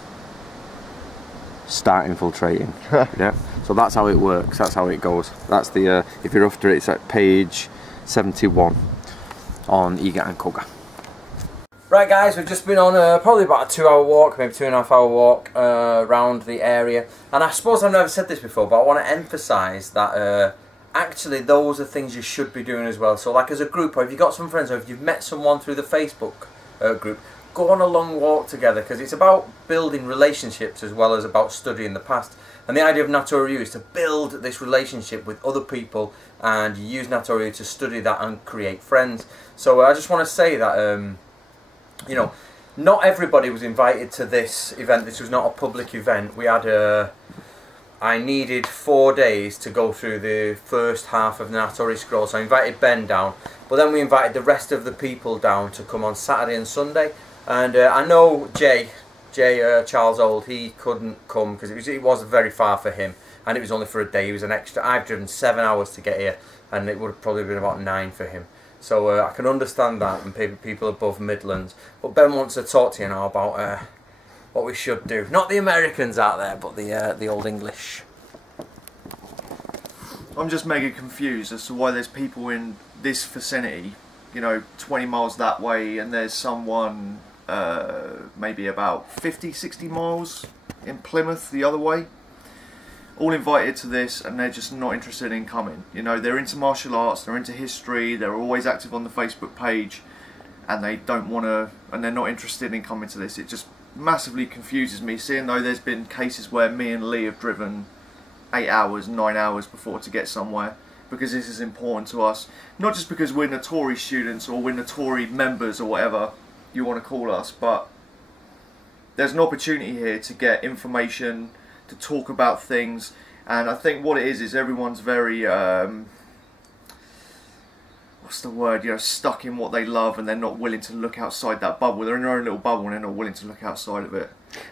Start infiltrating. Yeah. So that's how it works. That's how it goes. That's the if you're after it, it's at page 71 on Iga and Koga. Right guys, we've just been on probably about a 2-hour walk, maybe 2.5 hour walk around the area, and I suppose I've never said this before, but I want to emphasise that actually those are things you should be doing as well. So like as a group, or if you've got some friends, or if you've met someone through the Facebook group, go on a long walk together, because it's about building relationships as well as about studying the past. And the idea of Natori Ryu is to build this relationship with other people, and you use Natori Ryu to study that and create friends. So I just want to say that you know, not everybody was invited to this event. This was not a public event. We had I needed 4 days to go through the first half of the Natori scroll, so I invited Ben down, but then we invited the rest of the people down to come on Saturday and Sunday, and I know Jay Charles Old, he couldn't come because it was very far for him, and it was only for a day. It was an extra. I've driven 7 hours to get here, and it would have probably been about 9 for him. So I can understand that, and people above Midlands. But Ben wants to talk to you now about what we should do. Not the Americans out there, but the old English. I'm just mega confused as to why there's people in this vicinity, you know, 20 miles that way, and there's someone maybe about 50, 60 miles in Plymouth the other way, all invited to this, and they're just not interested in coming. You know, they're into martial arts, they're into history, they're always active on the Facebook page, and they don't want to, and they're not interested in coming to this. It just massively confuses me, seeing though there's been cases where me and Lee have driven 8 hours, 9 hours before to get somewhere, because this is important to us. Not just because we're Natori students or we're Natori members or whatever you want to call us, but there's an opportunity here to get information, to talk about things, and I think what it is everyone's very what's the word, you know, stuck in what they love, and they're not willing to look outside that bubble. They're in their own little bubble and they're not willing to look outside of it.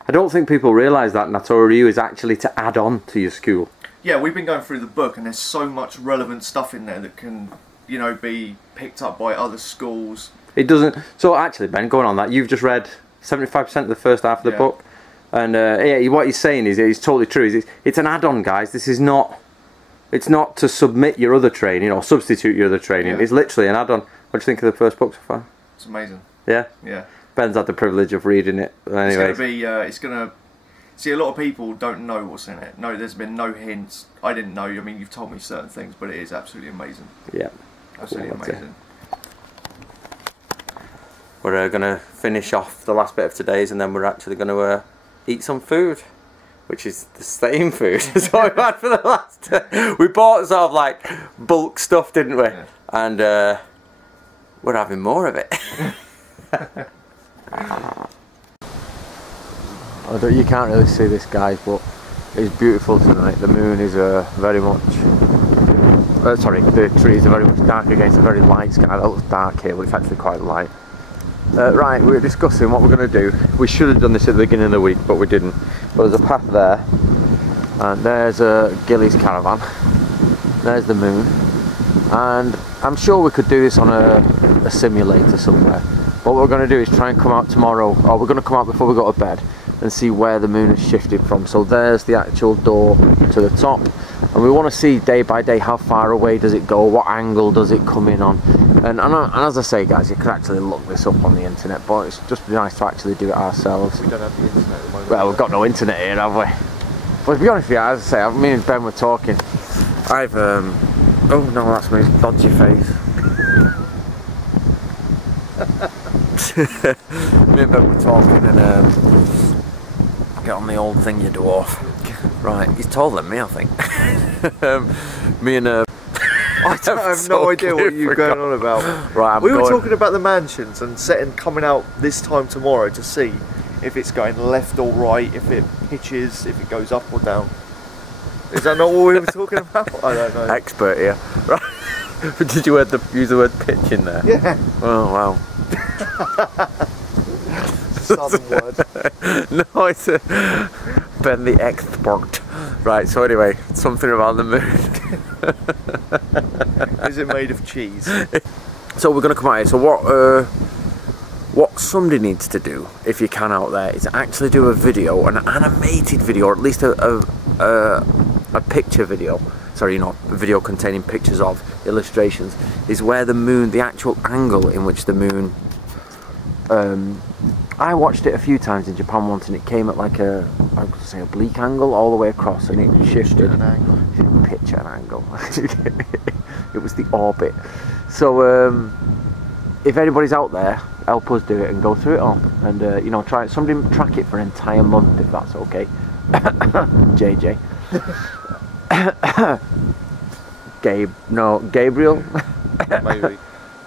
I don't think people realise that Natori Ryu is actually to add on to your school. Yeah, we've been going through the book, and there's so much relevant stuff in there that can, you know, be picked up by other schools. It doesn't. So actually, Ben, going on that, you've just read 75% of the first half of the book, and yeah, what he's saying is it's totally true. It's an add-on, guys. This is not. It's not to submit your other training or substitute your other training. Yeah. It's literally an add-on. What do you think of the first book so far? It's amazing. Yeah. Yeah. Ben's had the privilege of reading it. Anyway, it's gonna be. It's gonna. See, a lot of people don't know what's in it. No, there's been no hints. I didn't know. I mean, you've told me certain things, but it is absolutely amazing. Yeah. Absolutely amazing. We're going to finish off the last bit of today's, and then we're actually going to eat some food, which is the same food as what we've had for the last... we bought sort of like bulk stuff, didn't we? Yeah. And we're having more of it. You can't really see this, guys, but it's beautiful tonight. The moon is very much... sorry, the trees are very much dark against a very light sky. That looks dark here, but it's actually quite light. Right, we were discussing what we're going to do. We should have done this at the beginning of the week, but we didn't. But there's a path there, and there's Gilly's caravan. There's the moon, and I'm sure we could do this on a simulator somewhere. What we're going to do is try and come out tomorrow, or we're going to come out before we go to bed, and see where the moon has shifted from. So there's the actual door to the top, and we want to see day by day how far away does it go, what angle does it come in on. And as I say, guys, you could actually look this up on the internet, but it's just nice to actually do it ourselves. We don't have the internet at the moment. Well, we've got no internet here, have we? But to be honest with you, as I say, me and Ben were talking. I've oh no, that's my dodgy face. Me and Ben were talking, and get on the old thing, you dwarf. Right, he's taller than me, I think. Me and I have no idea what you're going on about. Right, we were talking about the mansions and coming out this time tomorrow to see if it's going left or right, if it pitches, if it goes up or down. Is that not what we were talking about? I don't know. Expert here. Right. But did you use the word pitch in there? Yeah. Oh wow. Southern word. No, it's Ben the expert. Right, so anyway, something about the moon. Is it made of cheese? So we're going to come out here. So what somebody needs to do, if you can out there, is actually do a video, an animated video, or at least a picture video. Sorry, you know, a video containing pictures of illustrations, is where the moon, the actual angle in which the moon... I watched it a few times in Japan once, and it came at like a oblique angle all the way across, and it shifted. An angle. Picture an angle. It was the orbit. So if anybody's out there, help us do it and go through it all, and you know, somebody track it for an entire month if that's okay. JJ. Gabriel. Maybe.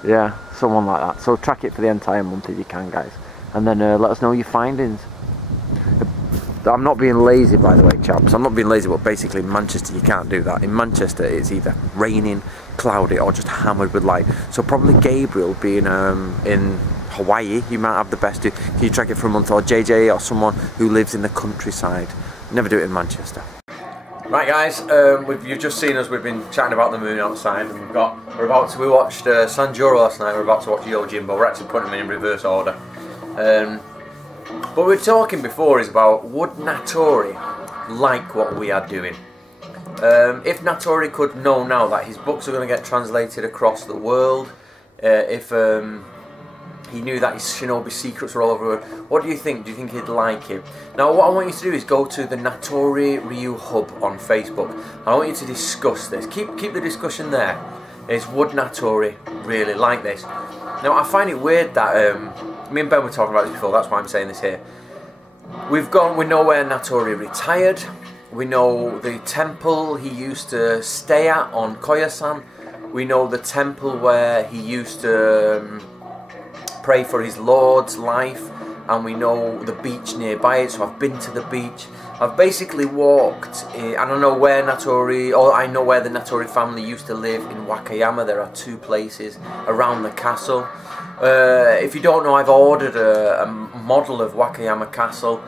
Yeah, someone like that. So track it for the entire month if you can, guys, and then let us know your findings. I'm not being lazy, by the way, chaps. I'm not being lazy, but basically in Manchester you can't do that. In Manchester it's either raining, cloudy, or just hammered with light. So probably Gabriel being in Hawaii, you might have the best. Can you track it for a month? Or JJ or someone who lives in the countryside. Never do it in Manchester. Right, guys, you've just seen us. We've been chatting about the moon outside, and we watched Sanjuro last night. We're about to watch Yojimbo. We're actually putting them in reverse order. But we were talking before is about, would Natori like what we are doing? If Natori could know now that his books are going to get translated across the world, if he knew that his shinobi secrets were all over the world, what do you think? Do you think he'd like it? Now what I want you to do is go to the Natori Ryu hub on Facebook. I want you to discuss this. Keep the discussion there. Is, would Natori really like this? Now I find it weird that me and Ben were talking about this before, that's why I'm saying this here. We know where Natori retired. We know the temple he used to stay at on Koyasan. We know the temple where he used to pray for his lord's life, and we know the beach nearby it, so I've been to the beach. I've basically walked, and I know where I know where the Natori family used to live in Wakayama. There are 2 places around the castle. If you don't know, I've ordered a model of Wakayama Castle,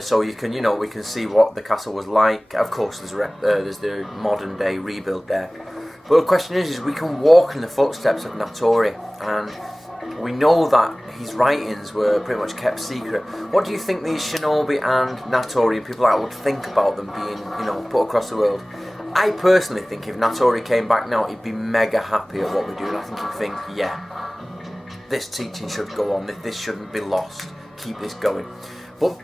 so you can, we can see what the castle was like. Of course, there's the modern day rebuild there. But the question is we can walk in the footsteps of Natori, and we know that his writings were pretty much kept secret. What do you think these shinobi and Natori and people like that would think about them being, put across the world? I personally think if Natori came back now, he'd be mega happy at what we're doing. I think he'd think, yeah, this teaching should go on, this shouldn't be lost, keep this going.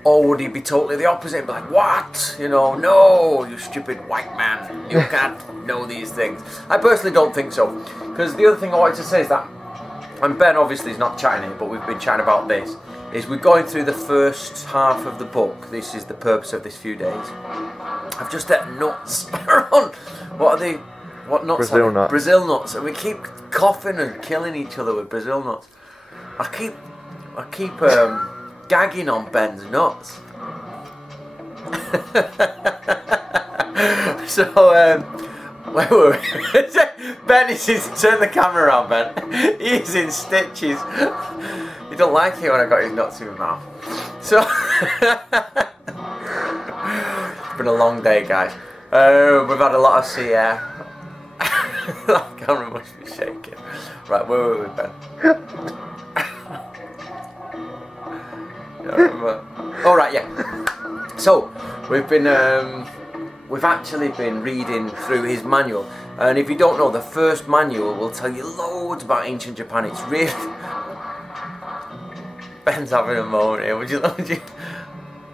Or would he be totally the opposite and be like, what? No, you stupid white man, you can't know these things. I personally don't think so. Because the other thing I wanted to say is that, and Ben obviously is not chatting here, but we've been chatting about this, is we're going through the first half of the book. This is the purpose of this few days. I've just had nuts on, what are they, what nuts? Brazil nuts. Brazil nuts, and we keep coughing and killing each other with Brazil nuts. I keep gagging on Ben's nuts. So, where were we? Ben is turn the camera around, Ben. He's in stitches. He don't like it when I got his nuts in my mouth. So it's been a long day, guys. We've had a lot of sea air. That camera must be shaking. Right, where were we, Ben? All right, yeah. So we've actually been reading through his manual, and if you don't know, the first manual will tell you loads about ancient Japan. It's really Ben's having a moment here. Would you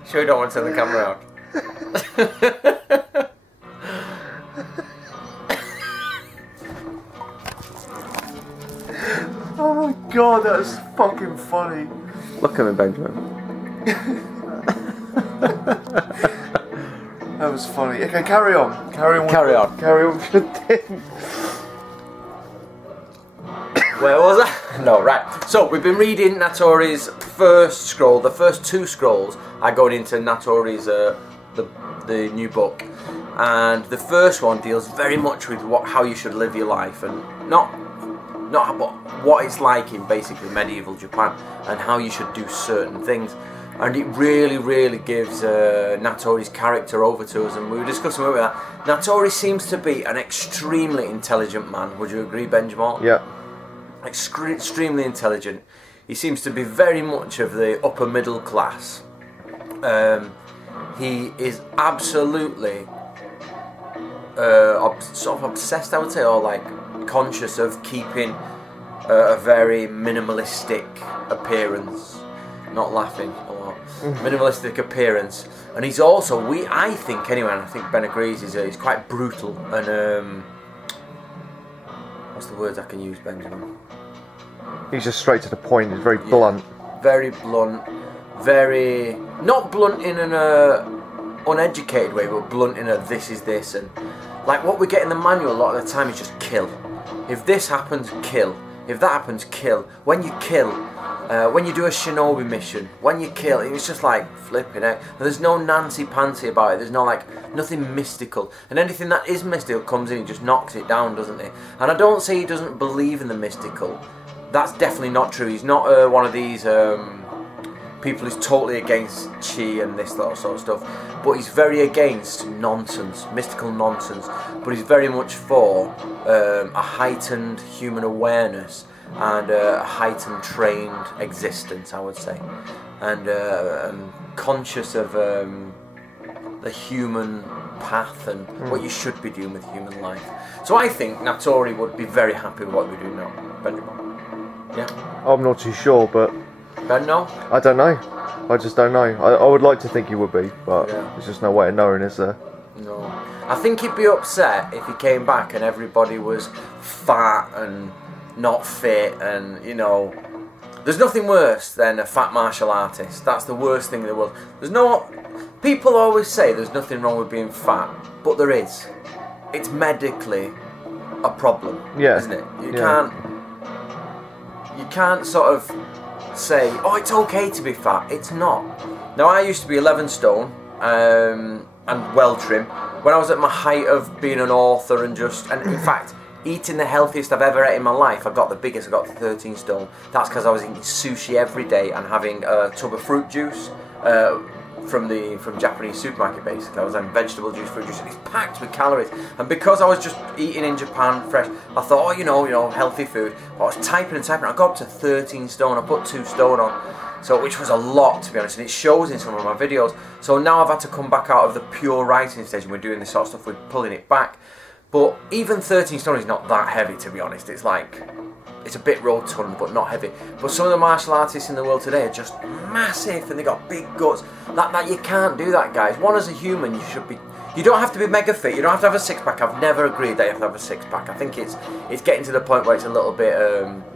sure you don't want to turn the camera out? Oh my god, that was fucking funny. Look at me, Benjamin. That was funny. Okay, carry on. Carry on. Carry on with the thing. Where was I? No, right. So we've been reading Natori's first scroll. The first 2 scrolls are going into Natori's the new book, and the first one deals very much with how you should live your life, and not what it's like in basically medieval Japan, and how you should do certain things. And it really gives Natori's character over to us, and we were discussing about that. Natori seems to be an extremely intelligent man. Would you agree, Benjamin? Yeah. Extremely intelligent. He seems to be very much of the upper middle class. He is absolutely sort of obsessed, I would say, or like conscious of keeping a very minimalistic appearance. Not laughing a lot. Minimalistic appearance, and he's also, I think anyway, and I think Ben agrees, he's quite brutal, and what's the words I can use, Benjamin? He's just straight to the point. He's very blunt. Very blunt. Very not blunt in an uneducated way, but blunt in a this is this, and like what we get in the manual a lot of the time is just kill. If this happens, kill. If that happens, kill. When you kill, when you do a shinobi mission, when you kill, it's just like flipping out. And there's no nancy-pantsy about it. There's no like nothing mystical. And anything that is mystical comes in and just knocks it down, doesn't it? And I don't say he doesn't believe in the mystical. That's definitely not true. He's not one of these people who's totally against chi and this sort of stuff. But he's very against nonsense, mystical nonsense. But he's very much for a heightened human awareness and a heightened trained existence, I would say, and conscious of the human path and what you should be doing with human life. So I think Natori would be very happy with what we do now. Benjamin? Yeah? I'm not too sure, but... Ben, no? I don't know. I just don't know. I would like to think he would be, but yeah. There's just no way of knowing, is there? No. I think he'd be upset if he came back and everybody was fat and not fit, and you know, there's nothing worse than a fat martial artist. That's the worst thing in the world. People always say there's nothing wrong with being fat, but there is. It's medically a problem, isn't it? You can't sort of say, oh, it's okay to be fat. It's not. Now, I used to be 11 stone and well trim when I was at my height of being an author and in fact, eating the healthiest I've ever ate in my life. I got the biggest, I got 13 stone. That's because I was eating sushi every day and having a tub of fruit juice from Japanese supermarket, basically. I was having vegetable juice, fruit juice, and it's packed with calories. And because I was just eating in Japan fresh, I thought, oh, you know, healthy food. I was typing and typing. I got up to 13 stone. I put 2 stone on, so which was a lot, to be honest, and it shows in some of my videos. So now I've had to come back out of the pure writing stage, and we're doing this sort of stuff. We're pulling it back. But even 13 stone is not that heavy, to be honest. It's like, it's a bit rotund, but not heavy. But some of the martial artists in the world today are just massive, and they got big guts. That you can't do that, guys. One, as a human, you don't have to be mega fit. You don't have to have a six-pack. I've never agreed that you have to have a six-pack. I think it's getting to the point where it's a little bit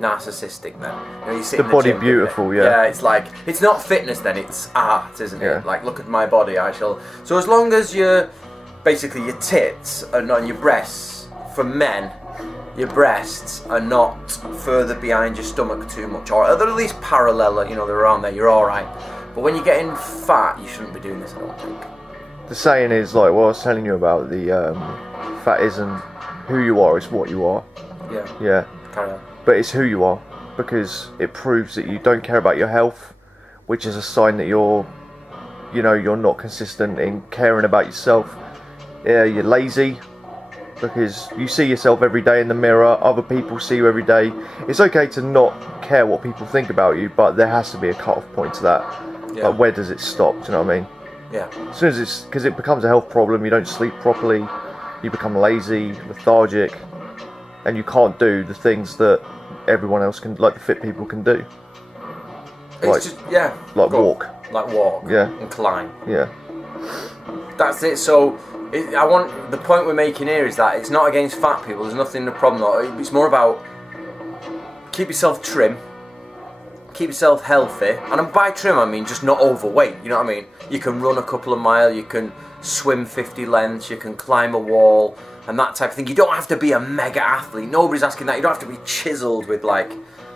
narcissistic then. You know, you sit the in body gym, beautiful, yeah. Yeah, it's like, it's not fitness then, it's art, isn't it? Like, look at my body, I shall. So as long as basically your tits and on your breasts, for men, your breasts are not further behind your stomach too much, or they're at least parallel, you know, they're around there, you're alright. But when you're getting fat, you shouldn't be doing this, I don't think. The saying is, like what I was telling you about, the fat isn't who you are, it's what you are. Yeah. Yeah. Carry on. But it's who you are, because it proves that you don't care about your health, which is a sign that you're not consistent in caring about yourself. Yeah, you're lazy, because you see yourself every day in the mirror, other people see you every day. It's okay to not care what people think about you, but there has to be a cut-off point to that. Yeah. Like, where does it stop, do you know what I mean? Yeah. As soon as because it becomes a health problem, you don't sleep properly, you become lazy, lethargic, and you can't do the things that everyone else can, like the fit people can do. It's like walk. Like walk. Yeah. And climb. Yeah. That's it. So the point we're making here is that it's not against fat people. There's nothing the problem. It's more about keep yourself trim, keep yourself healthy, and by trim I mean just not overweight. You know what I mean? You can run a couple of miles, you can swim 50 lengths, you can climb a wall, and that type of thing. You don't have to be a mega athlete. Nobody's asking that. You don't have to be chiseled with like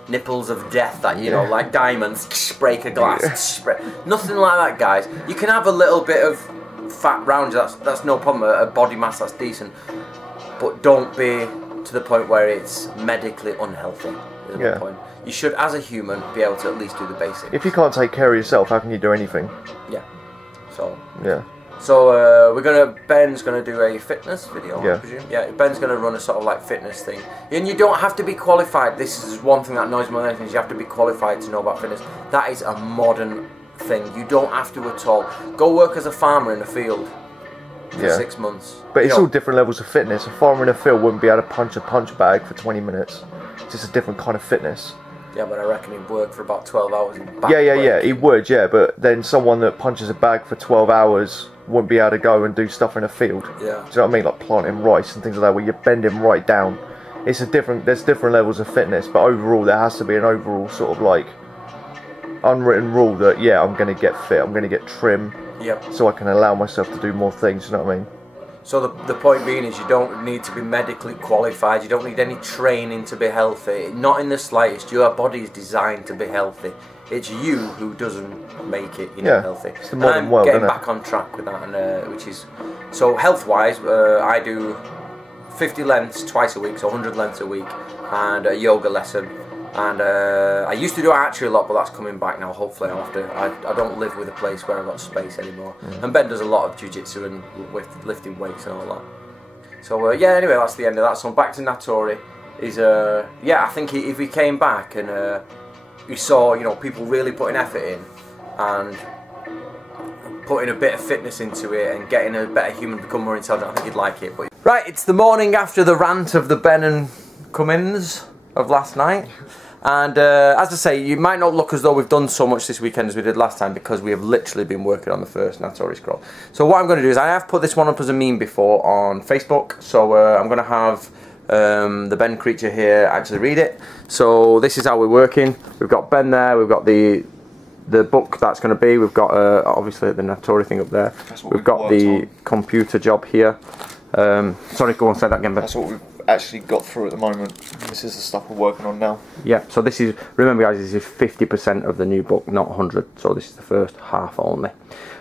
nipples of death that like diamonds, break a glass, nothing like that, guys. You can have a little bit of fat round, that's no problem, a body mass that's decent, but don't be to the point where it's medically unhealthy. Is my point. You should, as a human, be able to at least do the basics. If you can't take care of yourself, how can you do anything? Yeah. So. Yeah. So Ben's gonna do a fitness video, yeah. I presume. Yeah, Ben's gonna run a sort of like fitness thing, and you don't have to be qualified. This is one thing that annoys me more than anything. Is you have to be qualified to know about fitness. That is a modern thing. You don't have to at all. Go work as a farmer in a field for 6 months. But it's all different levels of fitness. A farmer in a field wouldn't be able to punch a punch bag for 20 minutes. It's just a different kind of fitness. Yeah, but I reckon he'd work for about 12 hours in back Yeah, he would, but then someone that punches a bag for 12 hours wouldn't be able to go and do stuff in a field. Yeah. Do you know what I mean? Like planting rice and things like that, where you're bending right down. There's different levels of fitness, but overall there has to be an overall sort of like unwritten rule that, I'm going to get fit, I'm going to get trim, so I can allow myself to do more things, you know what I mean? So the point being is you don't need to be medically qualified, you don't need any training to be healthy, not in the slightest. Your body is designed to be healthy. It's you who doesn't make it, you know, healthy. It's the modern world, getting isn't it? back on track with that, and which is so health-wise. I do 50 lengths twice a week, so 100 lengths a week, and a yoga lesson. And I used to do archery a lot, but that's coming back now. Hopefully, I don't live with a place where I've got space anymore. And Ben does a lot of jiu-jitsu and with lifting weights and all that. So yeah, anyway, that's the end of that. So back to Natori. Yeah, I think if he came back and he saw, you know, people really putting effort in and putting a bit of fitness into it and getting a better human, become more intelligent, I think he'd like it. But right, it's the morning after the rant of the Ben and Cummins of last night. And as I say, you might not look as though we've done so much this weekend as we did last time, because we have literally been working on the first Natori scroll. So what I'm going to do is, I have put this one up as a meme before on Facebook, so I'm going to have the Ben creature here actually read it. So this is how we're working. We've got Ben there, we've got the book that's going to be, we've got obviously the Natori thing up there, we've got the computer job here. Sorry, go on, say that again, Ben. That's what we've actually got through at the moment. This is the stuff we're working on now. Yeah, so this is, remember guys, this is 50% of the new book, not 100, so this is the first half only.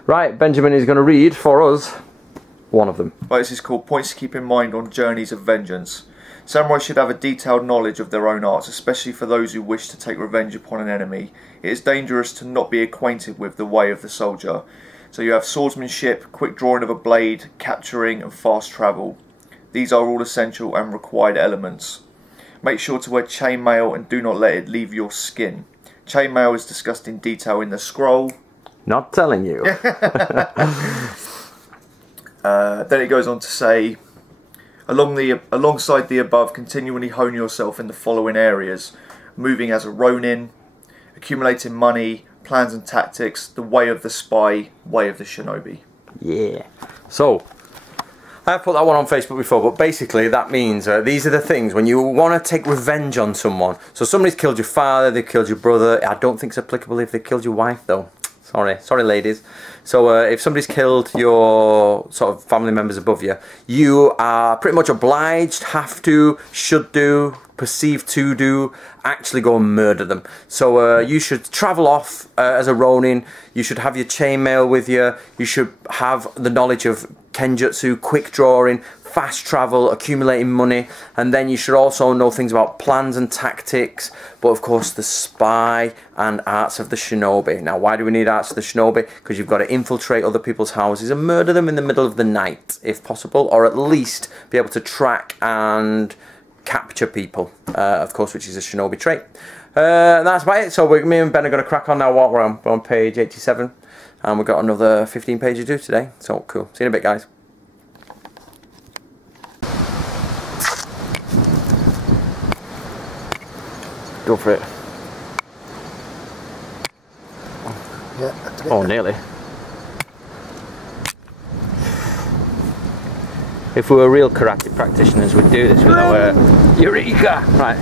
Right, Benjamin is going to read for us one of them. Right, this is called Points to Keep in Mind on Journeys of Vengeance. Samurai should have a detailed knowledge of their own arts, especially for those who wish to take revenge upon an enemy. It is dangerous to not be acquainted with the way of the soldier. So you have swordsmanship, quick drawing of a blade, capturing and fast travel. These are all essential and required elements. Make sure to wear chainmail and do not let it leave your skin. Chainmail is discussed in detail in the scroll. Not telling you. Then it goes on to say, alongside the above, continually hone yourself in the following areas: moving as a Ronin, accumulating money, plans and tactics, the way of the spy, way of the shinobi. Yeah. So I put that one on Facebook before, but basically that means these are the things when you want to take revenge on someone. So somebody's killed your father, they've killed your brother. I don't think it's applicable if they killed your wife though. Sorry ladies. So if somebody's killed your sort of family members above you, you are pretty much obliged, have to, should do, perceived to do, actually go and murder them. So you should travel off as a Ronin, you should have your chainmail with you, you should have the knowledge of kenjutsu, quick drawing, fast travel, accumulating money, and then you should also know things about plans and tactics, but of course the spy and arts of the shinobi. Now why do we need arts of the shinobi? Because you've got to infiltrate other people's houses and murder them in the middle of the night if possible, or at least be able to track and capture people, of course, which is a shinobi trait. That's about it. So me and Ben are going to crack on now. We're on page 87, and we've got another 15 pages to do today. So cool. See you in a bit, guys. Go for it. Yeah. Oh, nearly. If we were real karate practitioners, we'd do this with our Eureka! Right,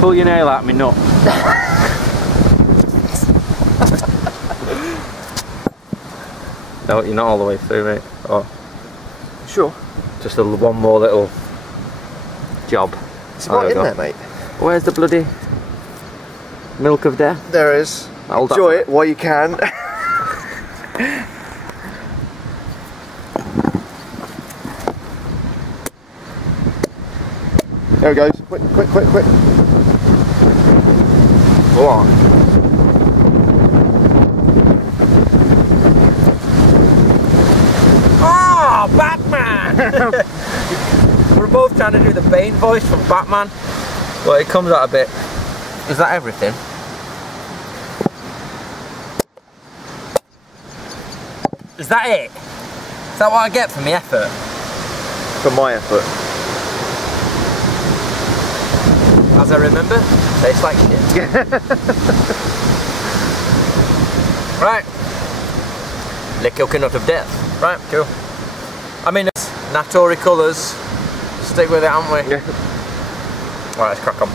pull your nail out me nut. No, you're not all the way through, mate. Oh, Sure. just one more little job. It's right in there, mate. Where's the bloody milk of death? There is. Hold Enjoy that. it while you can. There it goes. Quick, quick, quick, quick. Go on. Oh, Batman! We're both trying to do the Bane voice from Batman, but it comes out a bit. Is that everything? Is that it? Is that what I get for my effort? For my effort. As I remember, tastes like shit. Right. The coconut of death. Right, cool. I mean, it's Natori colours. Stick with it, haven't we? Yeah. Right, let's crack on.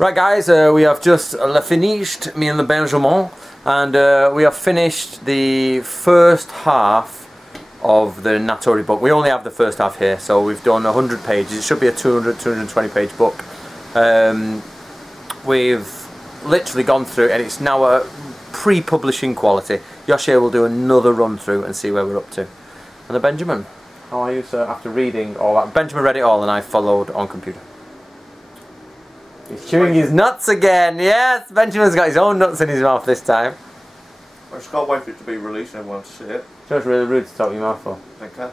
Right guys, we have just finished, me and the Benjamin, and we have finished the first half of the Natori book. We only have the first half here, so we've done 100 pages. It should be a 220 page book. We've literally gone through and it's now a pre-publishing quality. Yoshi will do another run through and see where we're up to. And the Benjamin, how are you, sir, after reading all that? Benjamin read it all and I followed on computer. He's chewing his nuts again. Yes, Benjamin's got his own nuts in his mouth this time. I just can't wait for it to be released and everyone to see it. So it's really rude to talk your mouth for. Okay.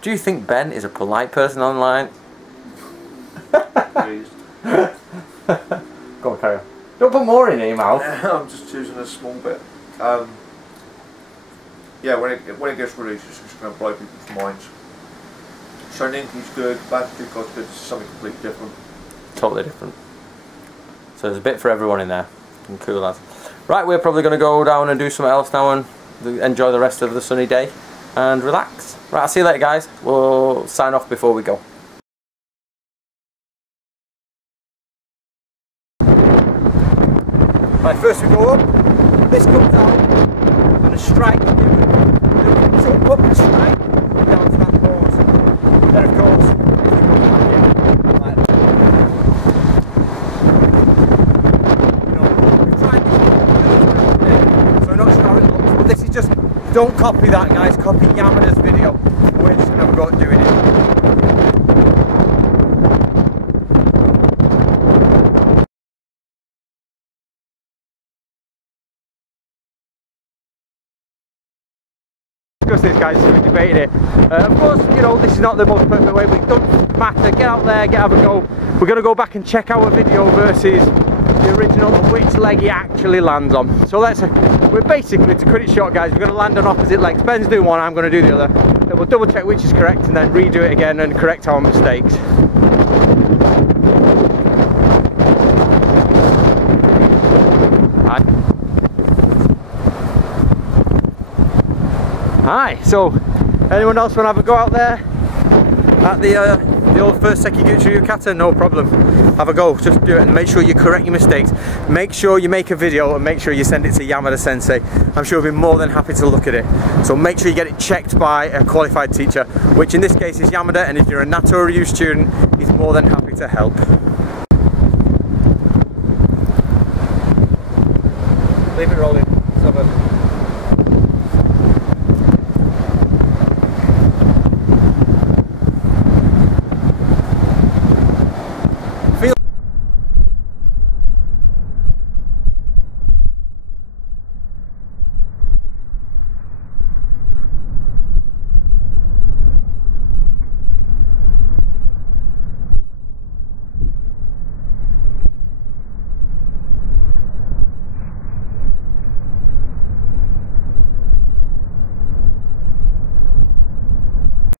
Do you think Ben is a polite person online? Please. Go on, carry on. Don't put more in your mouth. I'm just choosing a small bit. Yeah, when it gets released, it's just going to blow people's minds. Shoninki's good, Advantageous good, it's something completely different. Totally different. So there's a bit for everyone in there. And cool lads. Right, we're probably going to go down and do something else now and enjoy the rest of the sunny day and relax. Right, I'll see you later guys. We'll sign off before we go. Right, first we go up, this comes out, and a strike, then we jump up the strike, down to that pose. Then of course, we go back in, like that. You know, we've tried this, so we're not sure how it looks, but this is just, don't copy that guys, copy Yamada's video. We're just going to have a go at doing it. This guys, so we debated it. Of course, you know, this is not the most perfect way, but it doesn't matter. Get out there, have a go. We're going to go back and check our video versus the original and which leg he actually lands on. So we're basically, to cut it short guys, we're going to land on opposite legs. Ben's doing one, I'm going to do the other. Then we'll double check which is correct and then redo it again and correct our mistakes. Hi, so anyone else want to have a go out there at the old first Sekiguchi Yukata? No problem, have a go, just do it and make sure you correct your mistakes. Make sure you make a video and make sure you send it to Yamada Sensei. I'm sure he'll be more than happy to look at it. So make sure you get it checked by a qualified teacher, which in this case is Yamada, and if you're a Natori Ryu student, he's more than happy to help. Leave it rolling.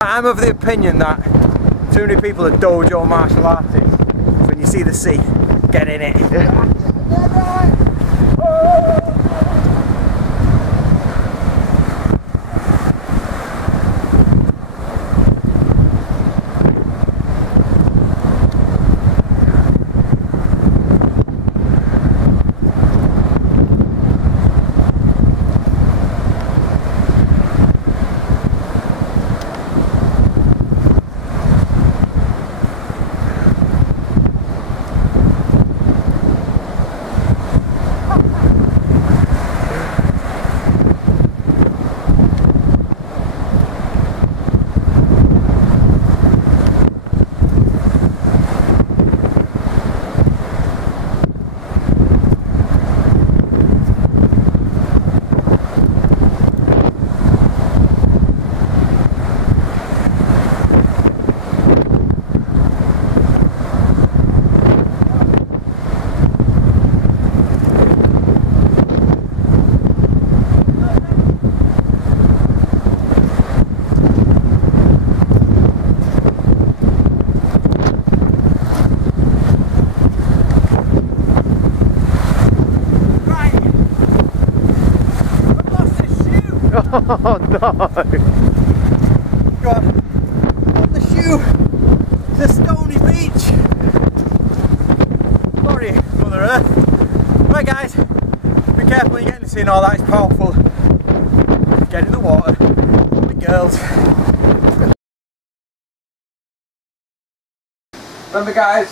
I'm of the opinion that too many people are dojo martial artists. So when you see the sea, get in it. Oh no! God, on the shoe! It's a stony beach! Oh Mother Earth. Right guys, be careful when you're getting to seeing all that, it's powerful. Get in the water, the girls. Remember guys,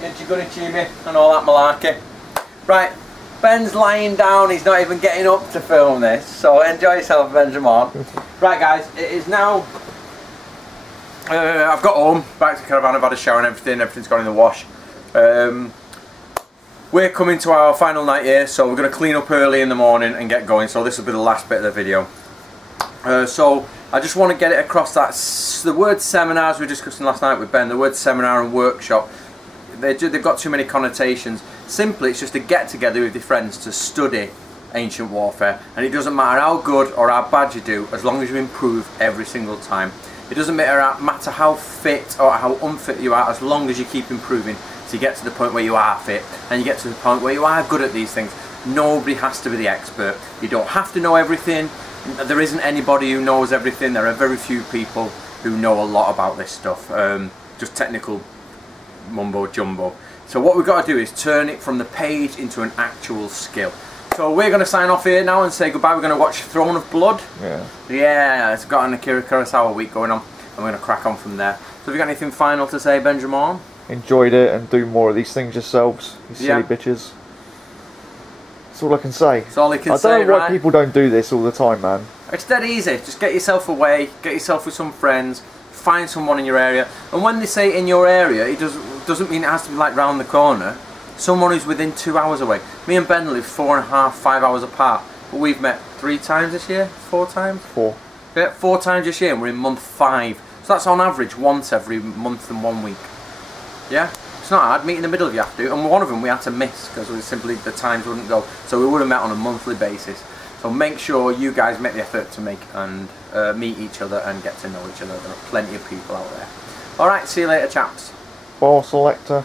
Inchigunichimi and all that malarkey. Right, Ben's lying down, he's not even getting up to film this, so enjoy yourself Benjamin. Right guys, it is now, I've got home, back to the caravan, I've had a shower and everything's gone in the wash. We're coming to our final night here, so we're going to clean up early in the morning and get going, so this will be the last bit of the video. So I just want to get it across that the word seminars we were discussing last night with Ben, the word seminar and workshop, they've got too many connotations. Simply it's just a get together with your friends to study ancient warfare, and it doesn't matter how good or how bad you do as long as you improve every single time. It doesn't matter how fit or how unfit you are as long as you keep improving. So you get to the point where you are fit and you get to the point where you are good at these things. Nobody has to be the expert. You don't have to know everything. There isn't anybody who knows everything. There are very few people who know a lot about this stuff. Just technical mumbo jumbo. So what we've got to do is turn it from the page into an actual skill. So we're going to sign off here now and say goodbye. We're going to watch Throne of Blood. Yeah, it's got an Akira Kurosawa week going on and we're going to crack on from there. So have you got anything final to say, Benjamin? Enjoyed it and do more of these things yourselves, you silly bitches. That's all I can say. That's all I can say. I don't know why people don't do this all the time, man. It's dead easy. Just get yourself away, get yourself with some friends, find someone in your area. And when they say in your area, it doesn't mean it has to be like round the corner. Someone who's within 2 hours away. Me and Ben live 4.5, 5 hours apart, but we've met 3 times this year, 4 times. 4. Yeah, 4 times this year, and we're in month 5. So that's on average once every month and 1 week. Yeah, it's not hard. Meet in the middle if you have to, and one of them we had to miss because simply the times wouldn't go. So we would have met on a monthly basis. So make sure you guys make the effort to make and meet each other and get to know each other. There are plenty of people out there. All right, see you later, chaps. Ball selector.